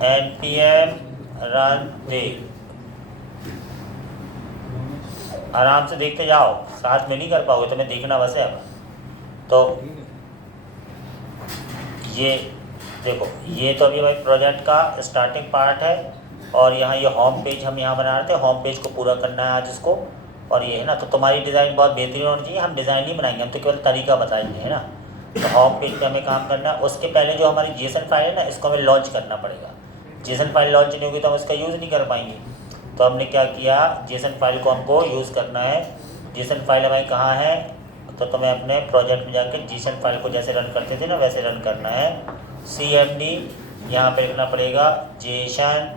npm run देख, आराम से देखते जाओ, साथ में नहीं कर पाओगे, तुम्हें देखना बस है। अब तो ये देखो, ये तो अभी भाई प्रोजेक्ट का स्टार्टिंग पार्ट है, और यहाँ ये होम पेज हम यहाँ बना रहे थे, होम पेज को पूरा करना है आज इसको। और ये है ना, तो तुम्हारी डिज़ाइन बहुत बेहतरीन होनी चाहिए। हम डिज़ाइन नहीं बनाएंगे, हम तो केवल तरीका बताएंगे, है ना। तो होम पेज पे हमें काम करना है। उसके पहले जो हमारी जेसन फाइल है ना, इसको हमें लॉन्च करना पड़ेगा। जेसन फाइल लॉन्च नहीं होगी तो हम इसका यूज़ नहीं कर पाएंगे। तो हमने क्या किया, जेसन फाइल को हमको यूज़ करना है। जेसन फाइल हमारी कहाँ है, तो तुम्हें अपने प्रोजेक्ट में जाकर जेसन फाइल को जैसे रन करते थे ना, वैसे रन करना है। cmd यहाँ पे लिखना पड़ेगा जेसन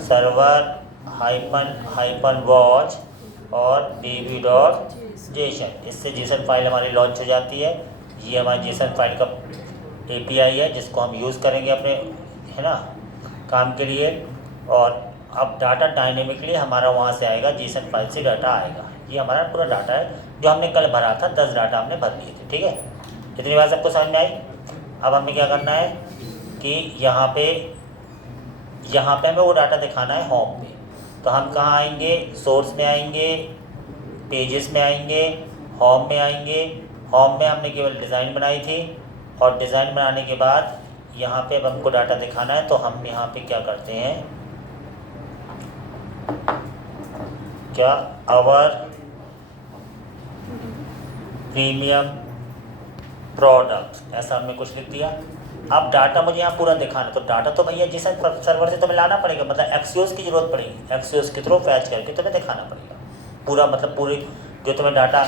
सर्वर हाइपन वॉच और db.json। इससे जेसन फाइल हमारी लॉन्च हो जाती है। ये हमारी जेसन फाइल का API है जिसको हम यूज़ करेंगे अपने, है ना, काम के लिए। और अब डाटा डायनेमिकली हमारा वहाँ से आएगा, जेसन फाइल से डाटा आएगा। ये हमारा पूरा डाटा है जो हमने कल भरा था, 10 डाटा हमने भर लिए थे, ठीक है। इतनी बात सबको समझ में आई। अब हमें क्या करना है कि यहाँ पे हमें वो डाटा दिखाना है होम पे। तो हम कहाँ आएंगे, सोर्स में आएंगे, पेजेस में आएंगे, होम में आएंगे। होम में हमने केवल डिज़ाइन बनाई थी, और डिज़ाइन बनाने के बाद यहाँ पे अब हमको डाटा दिखाना है। तो हम यहाँ पे क्या करते हैं, क्या आवर प्रीमियम प्रोडक्ट, ऐसा हमने कुछ लिख दिया। अब डाटा मुझे यहाँ पूरा दिखाना है, तो डाटा तो भैया जेसन सर्वर से तुम्हें लाना पड़ेगा, मतलब एक्सियोस की ज़रूरत पड़ेगी। एक्सियोस के थ्रू फैच करके तुम्हें दिखाना पड़ेगा पूरा, मतलब पूरी जो तुम्हें डाटा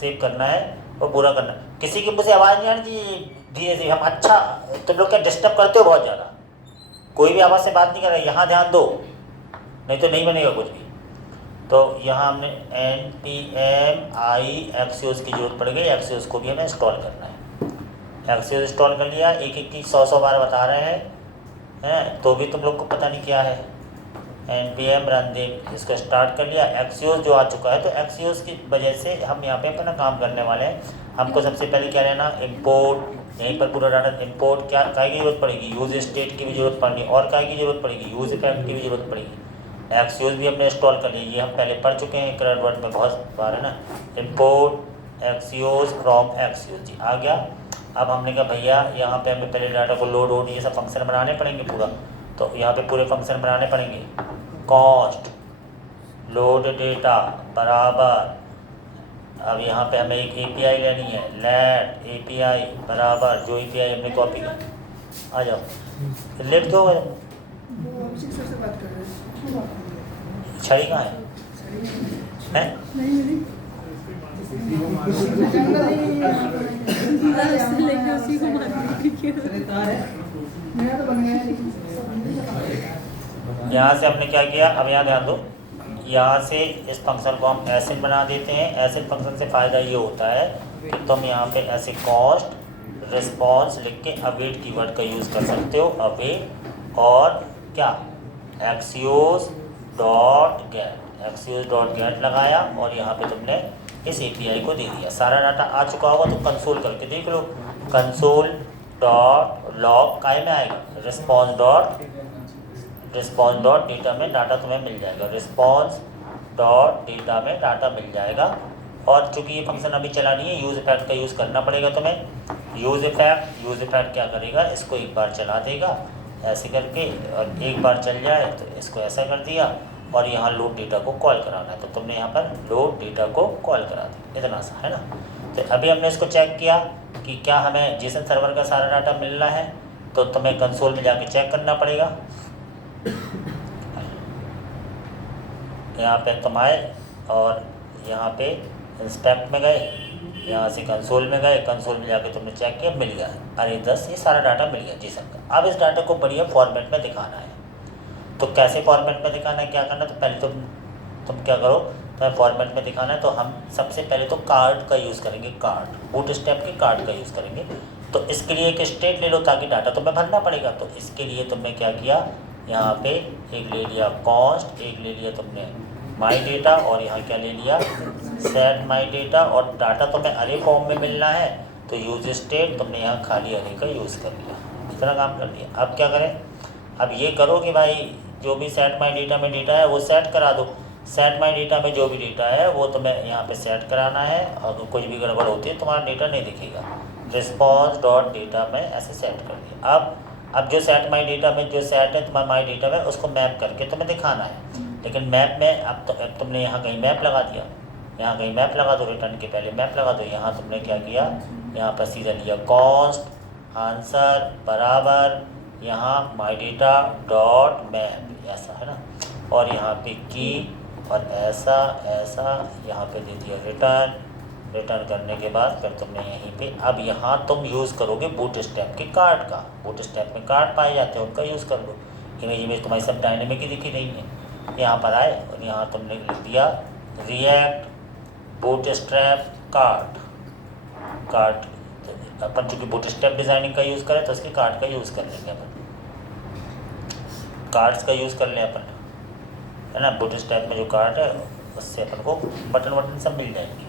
सेव करना है वो पूरा करना है। किसी की मुझे आवाज़ नहीं आनी चाहिए धीरे से। हम अच्छा, तुम लोग क्या डिस्टर्ब करते हो बहुत ज़्यादा, कोई भी आवाज़ से बात नहीं कर रहा है, यहाँ ध्यान दो, नहीं तो नहीं बनेगा कुछ भी। तो यहाँ हमने npm एक्सियोस की ज़रूरत पड़ गई, एक्सियोस को भी हमें इंस्टॉल करना है। एक्सियोस इंस्टॉल कर लिया, एक की 100 बार बता रहे हैं तो भी तुम लोग को पता नहीं क्या है। npm रन दे, इसको स्टार्ट कर लिया। एक्सियोस जो आ चुका है, तो एक्सियोस की वजह से हम यहाँ पे अपना काम करने वाले हैं। हमको सबसे पहले क्या लेना, इंपोर्ट, यहीं पर पूरा डाटा इंपोर्ट क्या काय की ज़रूरत पड़ेगी, यूज स्टेट की भी ज़रूरत पड़ेगी, और काय की ज़रूरत पड़ेगी, यूज इफेक्ट की भी ज़रूरत पड़ेगी। एक्सियोस भी हमने इंस्टॉल कर लिया, ये हम पहले पढ़ चुके हैं करंट वर्ड में बहुत बार, है ना। इंपोर्ट एक्सियोस फ्रॉम एक्सियोस, जी आ गया। अब हमने कहा भैया यहाँ पे हमें पहले डाटा को लोड होने, ये सब फंक्शन बनाने पड़ेंगे पूरा। तो यहाँ पे पूरे फंक्शन बनाने पड़ेंगे। कॉस्ट लोड डेटा बराबर, अब यहाँ पे हमें एक API लेनी है, लेट API बराबर जो API हमने कॉपी की, आ जाओ लेट दो। छड़ी कहाँ है? यहाँ से हमने क्या किया, अब यहाँ ध्यान दो, यहाँ से इस फंक्शन को हम एसिड बना देते हैं। एसिड फंक्शन से फ़ायदा ये होता है कि तुम यहाँ पे ऐसे कॉस्ट रिस्पॉन्स लिख के अवेट कीवर्ड का यूज़ कर सकते हो, अवेट, और क्या एक्सियोस डॉट गेट लगाया, और यहाँ पे तुमने इस API को दे दिया। सारा डाटा आ चुका होगा तो कंसोल करके देख लो, कंसोल डॉट लॉग काय में आएगा, रिस्पॉन्स डॉट डेटा में डाटा तुम्हें मिल जाएगा, रिस्पॉन्स डॉट डेटा में डाटा मिल जाएगा। और चूँकि ये फंक्शन अभी चला नहीं है, यूज़ इफेक्ट का यूज़ करना पड़ेगा तुम्हें। यूज़ इफेक्ट क्या करेगा, इसको एक बार चला देगा ऐसे करके, और एक बार चल जाए तो इसको ऐसा कर दिया, और यहाँ लोड डेटा को कॉल कराना है, तो तुमने यहाँ पर लोड डेटा को कॉल करा दिया, इतना सा, है ना। तो अभी हमने इसको चेक किया कि क्या हमें जेसन सर्वर का सारा डाटा मिलना है, तो तुम्हें कंसोल में जाके चेक करना पड़ेगा। यहाँ पे तुम आए और यहाँ पे इंस्पेक्ट में गए, यहाँ से कंसोल में गए, कंसोल में जाके तुमने चेक किया, मिल गया, अरे 10 ये सारा डाटा मिल गया जेसन का। अब इस डाटा को बढ़िया फॉर्मेट में दिखाना है। तो कैसे फॉर्मेट में दिखाना है, क्या करना, तो पहले तुम क्या करो, तो फॉर्मेट में दिखाना है तो हम सबसे पहले तो कार्ड का यूज़ करेंगे, कार्ड बूटस्ट्रैप के कार्ड का यूज़ करेंगे। तो इसके लिए एक स्टेट ले लो ताकि डाटा तुम्हें भरना पड़ेगा। तो इसके लिए तुमने क्या किया, यहाँ पे एक ले लिया कॉस्ट, एक ले लिया तुमने माई डेटा, और यहाँ क्या ले लिया सेट माई डेटा, और डाटा तुम्हें अरे फॉर्म में मिलना है तो यूज स्टेट तुमने यहाँ खाली अरे का यूज़ कर लिया, इतना काम कर लिया। अब क्या करें, अब ये करो कि भाई जो भी सेट माई डेटा में डेटा है वो सेट करा दो। सेट माई डेटा में जो भी डेटा है वो तुम्हें यहाँ पे सेट कराना है, और कुछ भी गड़बड़ होती है तुम्हारा डेटा नहीं दिखेगा। रिस्पॉन्स डॉट डेटा में ऐसे सेट कर दिया। अब जो सेट माई डेटा में जो सेट है तुम्हारा माई डेटा में उसको मैप करके तुम्हें दिखाना है। लेकिन मैप में अब तुमने यहाँ कहीं मैप लगा दिया, यहाँ कहीं मैप लगा दो, रिटर्न के पहले मैप लगा दो। यहाँ तुमने क्या किया, यहाँ पर सीधा लिया कॉन्स्ट आंसर बराबर यहाँ माई डेटा डॉट मैप, ऐसा है ना, और यहाँ पे की और ऐसा यहाँ पे दे दिया रिटर्न करने के बाद फिर तुमने यहीं पे अब यहाँ तुम यूज़ करोगे बूटस्ट्रैप के कार्ड का। बूटस्ट्रैप में कार्ड पाए जाते हैं, उनका यूज़ कर लो। इमेज तुम्हारी सब डायनेमिक ही दिखी रही है। यहाँ पर आए और यहाँ तुमने लिख दिया रिएक्ट बूटस्ट्रैप कार्ड। अपन चूँकि बूटस्ट्रैप डिज़ाइनिंग का यूज़ करें तो उसके कार्ड का यूज़ कर लेंगे अपन, कार्ड्स का यूज़ कर लें अपन, है ना। बूटस्ट्रैप में जो कार्ड है उससे अपन को बटन सब मिल जाएंगे।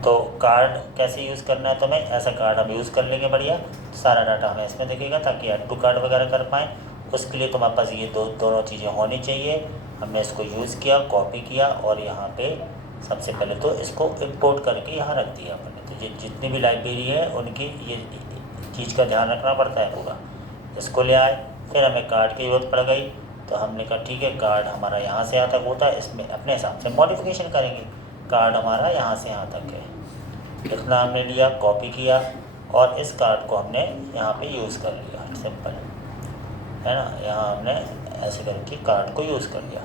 तो कार्ड कैसे यूज़ करना है तुम्हें, ऐसा कार्ड हम यूज़ कर लेंगे बढ़िया। सारा डाटा हमें इसमें दिखेगा ताकि ऐड टू कार्ड वगैरह कर पाएँ। उसके लिए तुम्हारे पास ये दोनों चीज़ें होनी चाहिए। हमने इसको यूज़ किया, कॉपी किया और यहाँ पे सबसे पहले तो इसको इंपोर्ट करके यहाँ रख दिया अपने। तो जितनी भी लाइब्रेरी है उनकी ये चीज़ का ध्यान रखना पड़ता है पूरा। इसको ले आए, फिर हमें कार्ड की ज़रूरत पड़ गई तो हमने कहा ठीक है कार्ड हमारा यहाँ से यहाँ तक होता है, इसमें अपने हिसाब से मॉडिफिकेशन करेंगे। कार्ड हमारा यहाँ से यहाँ तक है, इतना हमने लिया, कॉपी किया और इस कार्ड को हमने यहाँ पे यूज़ कर लिया। सिंपल है ना, यहाँ हमने ऐसे करके कार्ड को यूज़ कर लिया।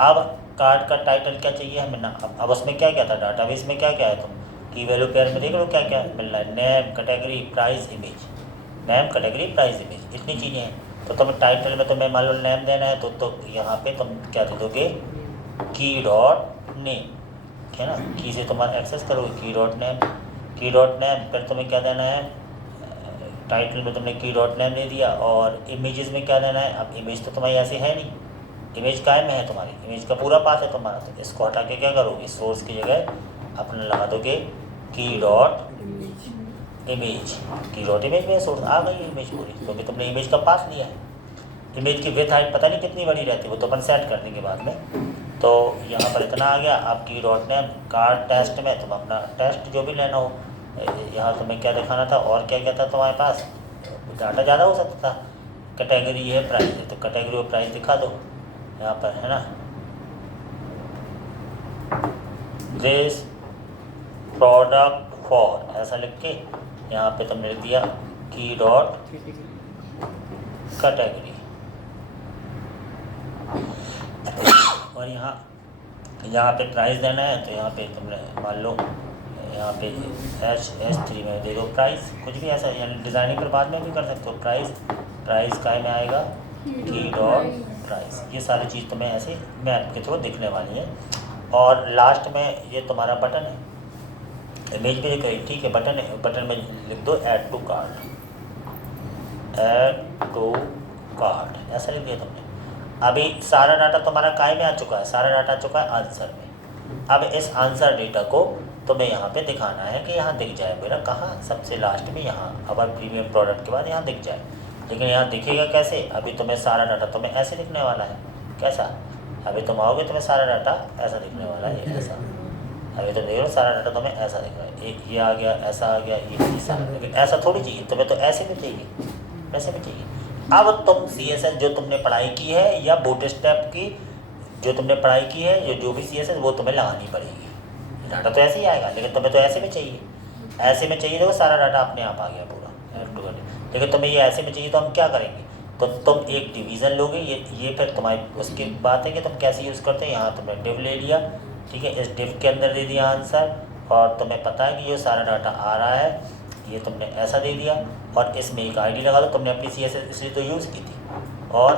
अब कार्ड का टाइटल क्या चाहिए हमें ना, अब उसमें क्या क्या था, डाटाबेस में क्या क्या है, तुम की वैल्यू पेयर में देख लो क्या क्या मिल रहा है। Name, category, price, image. Name, category, price, image, इतनी चीज़ें हैं। तो तुम्हें टाइटल में तुम्हें मान लो नेम देना है तो यहाँ पे तुम क्या दे दोगे, की डॉट नेम, है ना। की से तुम एक्सेस करोगे की डॉट नेम। फिर तुम्हें क्या देना है, टाइटल में तुमने की डॉट नेम दे दिया। और इमेजेस में क्या देना है, अब इमेज तो तुम्हारी ऐसे है नहीं, इमेज काय में है तुम्हारी, इमेज का पूरा पाथ है तुम्हारा। तो इसको हटा के क्या करोगे, सोर्स की जगह अपने लगा दोगे की डॉट इमेज। की डॉट इमेज में सोर्स आ गई इमेज पूरी, क्योंकि तुमने इमेज का पाथ लिया है। इमेज की विड्थ हाइट पता नहीं कितनी बड़ी रहती है, वो तो अपन सेट कर देंगे बाद में। तो यहाँ पर इतना आ गया। आप की डॉट नेम कार्ड टेस्ट में तुम अपना टेस्ट जो भी लेना हो, यहाँ तुम्हें क्या दिखाना था और क्या क्या था तुम्हारे पास, डाटा ज़्यादा हो सकता था। कैटेगरी है, प्राइस है, तो कैटेगरी और प्राइस दिखा दो यहाँ पर, है ना। दिस प्रोडक्ट फॉर ऐसा लिख के यहाँ पे तुमने लिख दिया की डॉट कैटेगरी। और यहाँ पे प्राइस देना है तो यहाँ पे तुमने मान लो यहाँ पे H3 में दे दो प्राइस, कुछ भी ऐसा, यानी डिज़ाइनिंग पर बाद में भी कर सकते हो। प्राइस काय में आएगा, की डॉट प्राइस। ये सारी चीज़ तुम्हें ऐसे मैप के थ्रू दिखने वाली है। और लास्ट में ये तुम्हारा बटन है, इमेज पे कही ठीक है बटन है, बटन में लिख दो ऐड टू कार्ड, ऐसा लिख दिया तुमने। अभी सारा डाटा तुम्हारा काय में आ चुका है, सारा डाटा आ चुका है आंसर में। अब इस आंसर डेटा को तुम्हें यहाँ पे दिखाना है कि यहाँ दिख जाए मेरा, कहाँ, सबसे लास्ट में यहाँ अवर प्रीमियम प्रोडक्ट के बाद यहाँ दिख जाए। लेकिन यहाँ दिखेगा कैसे, अभी तुम्हें सारा डाटा तुम्हें ऐसे दिखने वाला है। कैसा, अभी तुम आओगे तुम्हें सारा डाटा ऐसा दिखने वाला है, ये ऐसा। अभी तुम देख लो सारा डाटा तुम्हें ऐसा दिख रहा है, ये आ गया, ऐसा आ गया, ये सारा। लेकिन ऐसा थोड़ी चाहिए तुम्हें, तो ऐसे भी चाहिए, वैसे भी चाहिए। अब तुम CSS जो तुमने पढ़ाई की है या बूटस्ट्रैप की जो तुमने पढ़ाई की है, जो भी CSS वो तुम्हें लगानी पड़ेगी। डाटा तो ऐसे ही आएगा, लेकिन तुम्हें तो ऐसे में चाहिए, ऐसे में चाहिए। देखो सारा डाटा अपने आप आ गया पूरा, लेकिन तुम्हें ये ऐसे में चाहिए तो हम क्या करेंगे, तो तुम एक डिवीज़न लोगे। ये फिर तुम्हारी उसकी बात है कि तुम कैसे यूज़ करते हैं। यहाँ तुमने डिव ले लिया, ठीक है, इस डिव के अंदर दे दिया आंसर, और तुम्हें पता है कि ये सारा डाटा आ रहा है, ये तुमने ऐसा दे दिया। और इसमें एक आईडी लगा दो, तुमने अपनी CSS इसलिए तो यूज़ की थी, और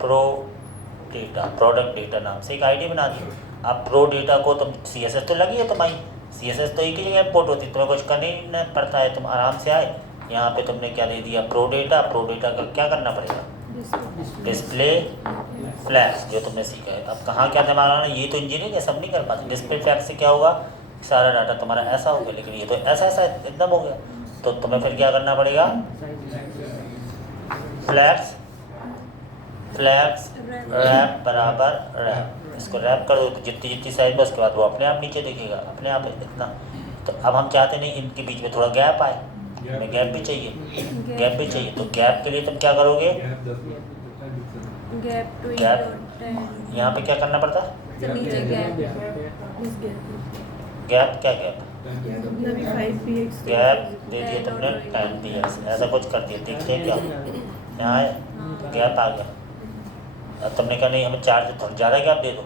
प्रोडक्ट डेटा नाम से एक आईडी बना दी। अब प्रो डेटा को तुम CSS तो लगी है तुम्हारी, CSS तो एक ही जगह इंपोर्ट होती है, तुम्हें कुछ करना ही नहीं पड़ता है, तुम आराम से आए। यहाँ पे तुमने क्या दे दिया, प्रो डेटा का क्या करना पड़ेगा, डिस्प्ले फ्लैश, जो तुमने सीखा है। अब कहाँ क्या दिमाग आना, ये तो इंजीनियरिंग है, सब नहीं कर पाते। डिस्प्ले फ्लैश से क्या होगा, सारा डाटा तुम्हारा ऐसा हो गया, लेकिन ये तो ऐसा ऐसा एकदम हो गया। तो तुम्हें फिर क्या करना पड़ेगा, फ्लैक्स रैप बराबर रैप, इसको रैप कर दो जितनी जितनी साइज में, उसके बाद वो अपने आप नीचे दिखेगा अपने आप इतना। तो अब हम चाहते नहीं इनके बीच में थोड़ा गैप आए, हमें गैप भी चाहिए, गैप भी चाहिए। तो गैप के लिए तुम क्या करोगे, गैप यहाँ पे क्या करना पड़ता है, गैप क्या गैप दे दिया तुमने 10px, ऐसा कुछ कर दिया, देखते हैं क्या यहाँ गैप आ गया। अब तुमने कहा नहीं हमें चार्ज थोड़ा ज़्यादा गैप दे दो,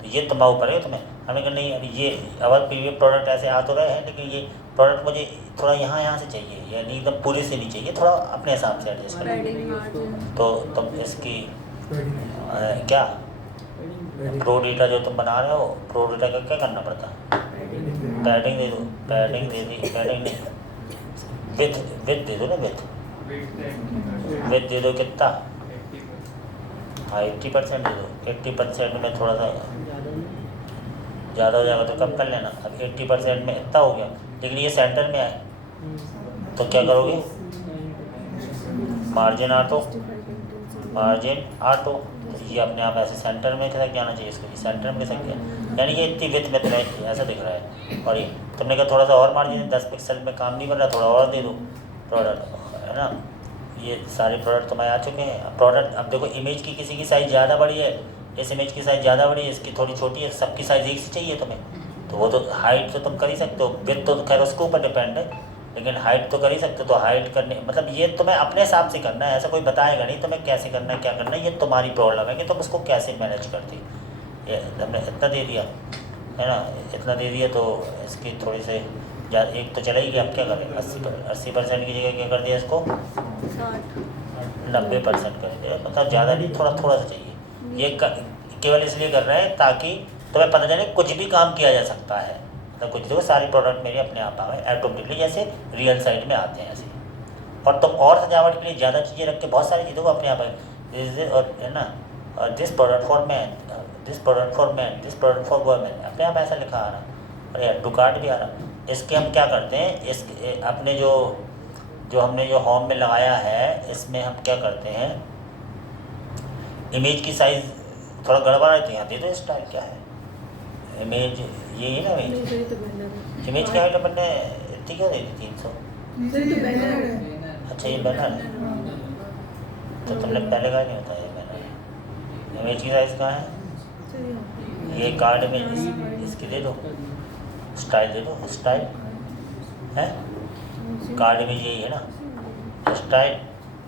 तो ये तुम्हारे ऊपर है तुम्हें। हमने कहा नहीं अभी ये अवर प्रीवियस प्रोडक्ट ऐसे आ तो रहे हैं, लेकिन ये प्रोडक्ट मुझे थोड़ा यहाँ से चाहिए, यानी एकदम पूरी से नहीं चाहिए, थोड़ा अपने हिसाब से एडजस्ट करो। तो तुम इसकी क्या प्रो डेटा जो तुम बना रहे हो, प्रो डेटा का क्या करना पड़ता है, पैडिंग दे दो, पैडिंग दे दी, पैडिंग नहीं विथ दे दो ना, विथ दे दो कितना, हाँ 80% दे दो। 80% में थोड़ा सा ज़्यादा हो जाएगा तो कम कर लेना। अब 80% में इतना हो गया, लेकिन ये सेंटर में आए तो क्या करोगे, मार्जिन ऑटो, ये अपने आप ऐसे सेंटर में खिसक जाना चाहिए, इसको सेंटर में खिसक गया, यानी कि इतनी विथ में तुम्हें ऐसा दिख रहा है। और ये तुमने कहा थोड़ा सा और मार्जिन 10 पिक्सल में काम नहीं बन रहा, थोड़ा और दे दो प्रोडक्ट, है ना। ये सारे प्रोडक्ट तुम्हारे आ चुके हैं। प्रोडक्ट अब देखो, इमेज की किसी की साइज़ ज़्यादा बड़ी है, इस इमेज की साइज़ ज़्यादा बड़ी है, इसकी थोड़ी छोटी है, सबकी साइज़ एक सी चाहिए तुम्हें, तो वो तो हाइट तो तुम कर ही सकते हो, विथ तो खैर उसके ऊपर डिपेंड है, लेकिन हाइट तो कर ही सकते हो। तो हाइट करने मतलब ये तुम्हें अपने हिसाब से करना है, ऐसा कोई बताएगा नहीं तुम्हें कैसे करना है क्या करना है, ये तुम्हारी प्रॉब्लम है कि तुम उसको कैसे मैनेज करती। ये हमने इतना दे दिया है ना, इतना दे दिया, तो इसकी थोड़ी से एक तो चलेगी। अब क्या करें, 80% की जगह क्या कर दिया, इसको 90% कर दिया, मतलब ज़्यादा नहीं, थोड़ा थोड़ा सा चाहिए। ये केवल इसलिए कर रहे हैं ताकि तुम्हें पता चले कुछ भी काम किया जा सकता है, मतलब कुछ देखो सारी प्रोडक्ट मेरे अपने आप आ गए ऑटोमेटिकली, जैसे रियल साइड में आते हैं ऐसे। और तुम और सजावट के लिए ज़्यादा चीज़ें रख के बहुत सारी चीज़ों को अपने आप और है ना, this product for man, this product for man, this product for women, अपने आप ऐसा लिखा आ रहा, और एड टू कार्ट भी आ रहा। इसके हम क्या करते हैं, इस अपने जो हमने जो होम में लगाया है, इसमें हम क्या करते हैं, इमेज की साइज़ थोड़ा गड़बड़ है तो यहाँ दे दो स्टाइल क्या है, इमेज ये है ना, इमेज की हाइट अपन ने इतनी क्यों दे दी 300, अच्छा ये बैनर है, तो तुमने पहले कहा नहीं होता ये बैनर। इमेज की साइज़ कहाँ है, ये कार्ड में इसकी दे दो, स्टाइल दे दो, स्टाइल है कार्ड में यही है ना, स्टाइल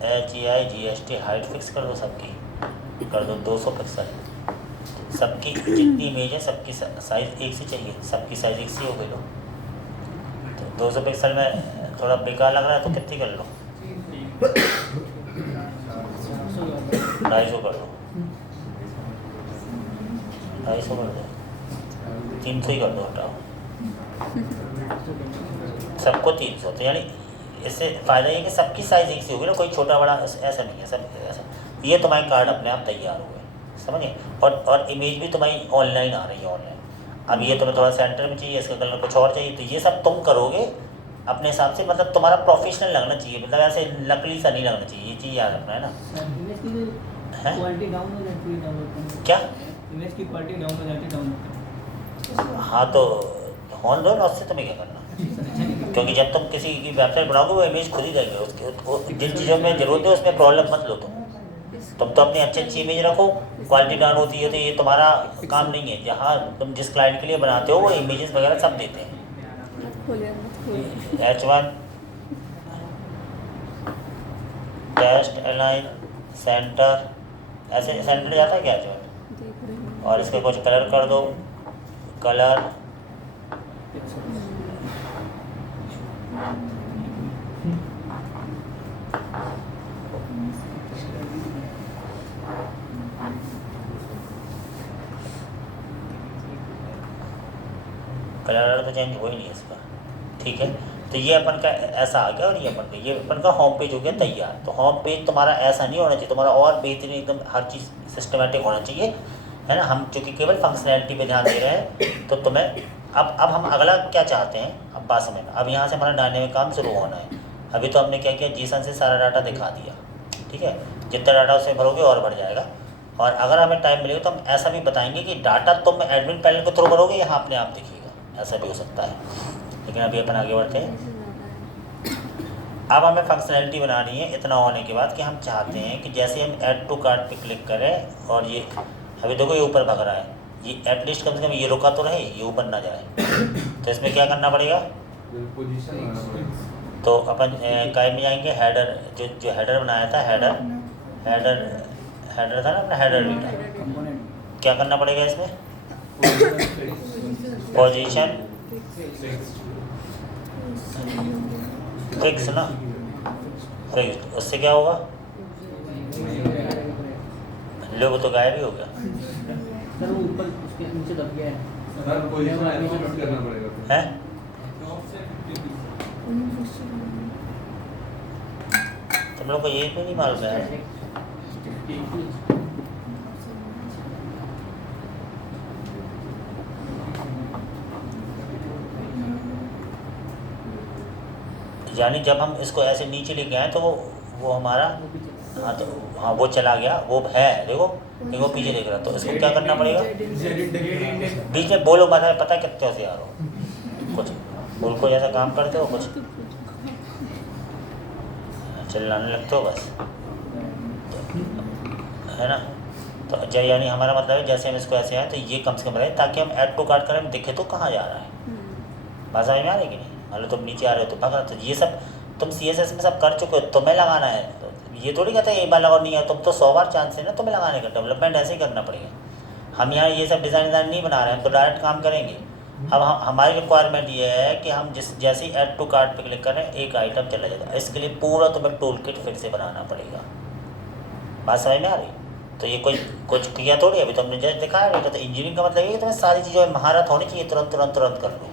HEIGST, हाइट फिक्स कर दो, सबकी कर दो 200 पिक्सल, सबकी जितनी इमेज है सबकी साइज़ एक सी चाहिए, सबकी साइज़ एक सी हो गई लो। तो 200 पिक्सल में थोड़ा बेकार लग रहा है तो कितनी कर लो, 250 कर दो, 250 कर दो, 300 ही कर दो, हटाओ सबको 300। तो यानी इससे फ़ायदा ये कि सबकी साइज़ एक सी होगी ना, कोई छोटा बड़ा ऐसा नहीं है, सब ऐसा। ये तुम्हारे कार्ड अपने आप तैयार हो गए, समझिए। और इमेज भी तुम्हारी ऑनलाइन आ रही है, ऑनलाइन। अब ये तुम्हें थोड़ा सेंटर में चाहिए, इसका कलर कुछ और चाहिए, तो ये सब तुम करोगे अपने हिसाब से, मतलब तुम्हारा प्रोफेशनल लगना चाहिए, मतलब ऐसे नकली सा नहीं लगना चाहिए, ये चीज़ याद रखना है ना। क्वालिटी डाउन हो जाती है, क्या इमेज की क्वालिटी डाउन हो जाती है, डाउन। हाँ तो होने दो ना, उससे तुम्हें क्या करना, क्योंकि जब तुम किसी की वेबसाइट बनाओगे वो इमेज खुद ही देंगे, उसके जिन चीज़ों में ज़रूरत है उसमें प्रॉब्लम मत लो तुम तो अपनी अच्छी इमेज रखो। क्वालिटी डाउन होती है तो ये तुम्हारा काम नहीं है, जहाँ तुम जिस क्लाइंट के लिए बनाते हो वो इमेजेस वगैरह सब देते हैं। H1 टेस्ट अलाइन सेंटर, ऐसे सेंटर जाता है क्या H1, और इसके कुछ कलर कर दो, कलर कलर तो चेंज हो ही नहीं इसका, ठीक है। तो ये अपन का ऐसा आ गया, और ये अपन का होम पेज हो गया तैयार। तो होम पेज तुम्हारा ऐसा नहीं होना चाहिए, तुम्हारा और बेहतरीन एकदम हर चीज़ सिस्टमेटिक होना चाहिए, है ना। हम चूँकि केवल फंक्शनैलिटी पे ध्यान दे रहे हैं, तो तुम्हें अब हम अगला क्या चाहते हैं, अब बात समझ में। अब यहाँ से हमारा डायनेमिक काम शुरू होना है। अभी तो हमने क्या किया, जीसन से सारा डाटा दिखा दिया, ठीक है। जितना डाटा उसमें भरोगे और बढ़ जाएगा। और अगर हमें टाइम मिलेगा तो हम ऐसा भी बताएंगे कि डाटा तुम एडमिन पैनल के थ्रू भरोगे, यहाँ अपने आप दिखेगा, ऐसा भी हो सकता है। लेकिन अभी अपन आगे बढ़ते हैं। अब हमें फंक्शनैलिटी बनानी है इतना होने के बाद कि हम चाहते हैं कि जैसे हम ऐड टू कार्ट पे क्लिक करें और ये अभी देखो ये ऊपर भग रहा है, ये एटलीस्ट कम से कम ये रुका तो रहे, ये ऊपर ना जाए। तो इसमें क्या करना पड़ेगा, तो अपन काय में जाएंगे, हेडर, जो हेडर बनाया था, हेडर था ना अपना, हेडर डेटा। कंपोनेंट क्या करना पड़ेगा इसमें, पोजीशन फिक्स ना, फिक्स। उससे क्या होगा, लोग तो गायब ही हो गया सर, वो ऊपर उसके नीचे दब गया है सर पोजीशन ऐसा फिक्स करना पड़ेगा है। तुम लोग को ये तो नहीं मालूम है। यानी जब हम इसको ऐसे नीचे लेके आए तो वो हमारा, हाँ तो हाँ वो चला गया, वो है, देखो देखो पीछे देख रहा। तो इसको क्या करना पड़ेगा, बीच में बोलो, पता है कितने से आ रहा हो, कुछ बोल को जैसा काम करते हो, कुछ चिल्लाने लगते हो बस, है ना। तो जय यानी हमारा मतलब है जैसे हम इसको ऐसे आए तो ये कम से कम रहे, ताकि हम ऐड टू कार्ट करें दिखे तो कहाँ जा रहा है। बात समझ में आ रही कि नहीं। मान लो तुम नीचे आ रहे हो तो भाग रहा, तो ये सब तुम CSS में सब कर चुके हो, तुम्हें लगाना है। तो ये थोड़ी कहता है एक बार लगाओ, नहीं है तुम तो 100 बार चांस है ना तुम्हें लगाने का। डेवलपमेंट ऐसे ही करना पड़ेगा। हम यहाँ ये सब डिज़ाइन नहीं बना रहे हैं, तो डायरेक्ट काम करेंगे। अब हमारी रिक्वायरमेंट ये है कि हम जैसे ही ऐड टू कार्ट पे क्लिक करें एक आइटम चला जाता है। इसके लिए पूरा तुम्हें टूल किट फिर से बनाना पड़ेगा। बात समझ में आ रही। तो ये कोई कुछ किया थोड़ी, अभी तुमने जैसे दिखाया बेटा। तो इंजीनियरिंग का मतलब ये कि तुम्हें सारी चीज़ों में महारत होनी चाहिए, तुरंत कर लो।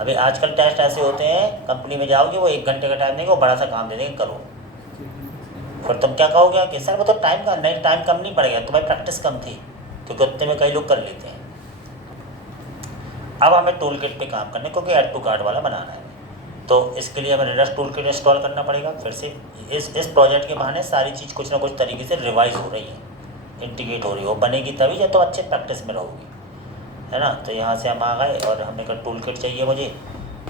अभी आजकल टेस्ट ऐसे होते हैं, कंपनी में जाओगे वो 1 घंटे का टाइम देंगे, वो बड़ा सा काम दे देंगे करो। फिर तुम क्या कहोगे कि सर वो तो टाइम का नहीं, टाइम कम नहीं पड़ेगा, तुम्हारी प्रैक्टिस कम थी, क्योंकि उतने में कई लोग कर लेते हैं। अब हमें टूल किट पे काम करना है, क्योंकि ऐड टू कार्ट वाला बनाना है। तो इसके लिए हमें रेडस टूल किट इंस्टॉल करना पड़ेगा फिर से। इस प्रोजेक्ट के बहाने सारी चीज़ कुछ ना कुछ तरीके से रिवाइज हो रही है, इंटीग्रेट हो रही है। वो बनेगी तभी जब तो अच्छे प्रैक्टिस में रहोगी, है ना। तो यहाँ से हम आ गए और हमने कहा टूल किट चाहिए मुझे।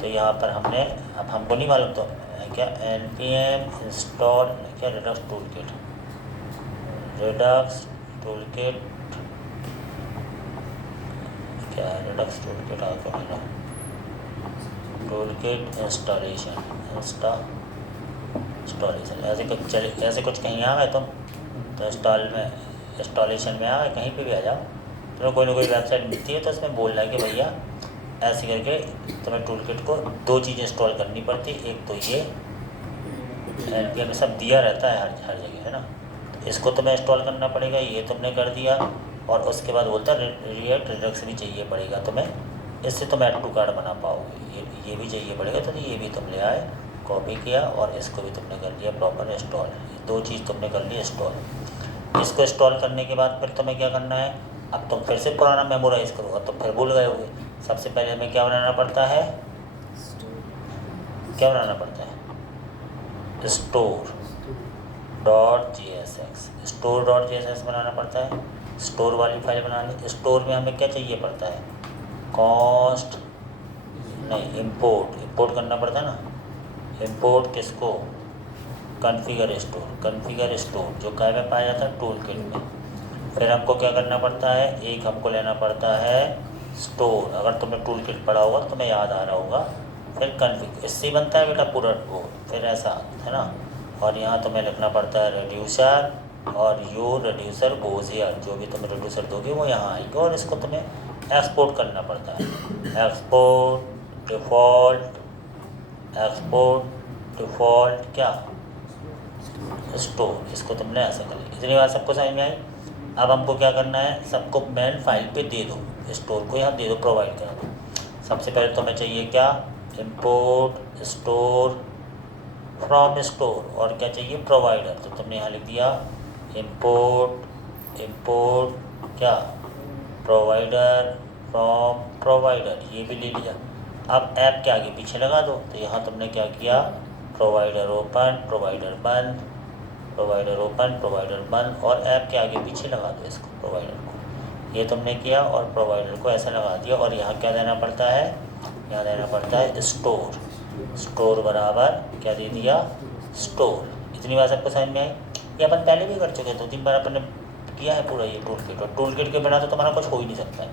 तो यहाँ पर हमने, अब हमको नहीं मालूम तो क्या npm इंस्टॉल क्या Redux tool kit, Redux tool kit क्या है, रेडक्स टूल किट आ तो मेरा टूल किट इंस्टॉलेशन ऐसे कुछ कहीं आ गए तुम तो इंस्टॉलेशन में आ गए, कहीं पे भी आ जाओ। तो कोई ना कोई वेबसाइट मिलती है तो उसमें बोलना है कि भैया ऐसे करके तुम्हें टूल किट को 2 चीज़ें इंस्टॉल करनी पड़ती है। एक तो ये npm में सब दिया रहता है हर जगह, है ना। तो इसको तुम्हें इंस्टॉल करना पड़ेगा, ये तुमने कर दिया। और उसके बाद बोलता है रिएक्ट रिडक्स भी चाहिए पड़ेगा तुम्हें, इससे तुम ऐड टू कार्ट बना पाओगे। ये भी चाहिए पड़ेगा, तो ये भी तुम ले आए, कॉपी किया और इसको भी तुमने कर लिया प्रॉपर इंस्टॉल। 2 चीज़ तुमने कर ली इंस्टॉल। इसको इंस्टॉल करने के बाद फिर तुम्हें क्या करना है, अब तुम फिर से पुराना मेमोराइज़ करोगे, तुम फिर भूल गए होगे। सबसे पहले हमें क्या बनाना पड़ता है, क्या बनाना पड़ता है, store.jsx बनाना पड़ता है। स्टोर वाली फाइल बना ली। स्टोर में हमें क्या चाहिए पड़ता है, कॉस्ट नहीं, इंपोर्ट करना पड़ता है ना। इंपोर्ट किसको, कॉन्फ़िगर स्टोर जो काय में पाया जाता है, टूल किट में। फिर हमको क्या करना पड़ता है, एक हमको लेना पड़ता है स्टोर। अगर तुम्हें टूल किट पड़ा होगा तो तुम्हें याद आ रहा होगा। फिर कॉन्फ़िगर, इससे बनता है बेटा पूरा वो, फिर ऐसा है ना। और यहाँ तुम्हें लिखना पड़ता है रेड्यूसर, और योर रेड्यूसर गोज़ हियर, जो भी तुम रेड्यूसर दोगे वो यहाँ आएगी। और इसको तुम्हें एक्सपोर्ट करना पड़ता है, एक्सपोर्ट डिफ़ॉल्ट क्या, स्टोर। इसको तुमने ऐसा कर लिया। इतनी बात सबको समझ में आई। अब हमको क्या करना है, सबको मेन फाइल पे दे दो, स्टोर को यहाँ दे दो, प्रोवाइड कर दो। सबसे पहले तुम्हें चाहिए क्या, इंपोर्ट स्टोर फ्रॉम स्टोर, और क्या चाहिए प्रोवाइडर। तो तुमने यहाँ लिख दिया इंपोर्ट क्या, प्रोवाइडर फ्रॉम प्रोवाइडर, ये भी ले लिया। अब ऐप के आगे पीछे लगा दो, तो यहाँ तुमने क्या किया, प्रोवाइडर ओपन, प्रोवाइडर बंद, प्रोवाइडर ओपन, प्रोवाइडर बंद, और ऐप के आगे पीछे लगा दो इसको, प्रोवाइडर को। ये तुमने किया और प्रोवाइडर को ऐसा लगा दिया। और यहाँ क्या देना पड़ता है, यहाँ देना पड़ता है स्टोर, स्टोर बराबर क्या दे दिया, स्टोर। इतनी बात सबको समझ में आई? ये अपन पहले भी कर चुके हैं, 2-3 बार अपन ने किया है पूरा ये टूल किट, और टूल किट के बिना तो तुम्हारा कुछ हो ही नहीं सकता है।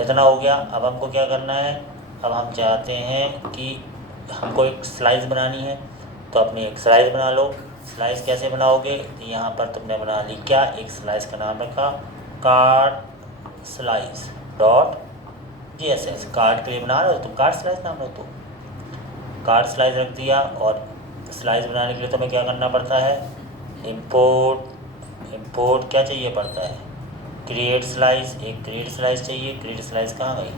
इतना हो गया। अब हमको क्या करना है, अब हम चाहते हैं कि हमको एक स्लाइस बनानी है, तो अपनी एक स्लाइस बना लो। स्लाइस कैसे बनाओगे, यहाँ पर तुमने बना ली क्या, एक स्लाइस का नाम रखा card slice dot JSS। Card के लिए बना रहे हो तुम, कार्ड स्लाइस नाम रखो, कार्ड स्लाइस रख दिया। और स्लाइस बनाने के लिए तुम्हें क्या करना पड़ता है, इंपोर्ट क्या चाहिए पड़ता है, क्रिएट स्लाइस। एक क्रिएट स्लाइस चाहिए, क्रिएट स्लाइस कहाँ गई,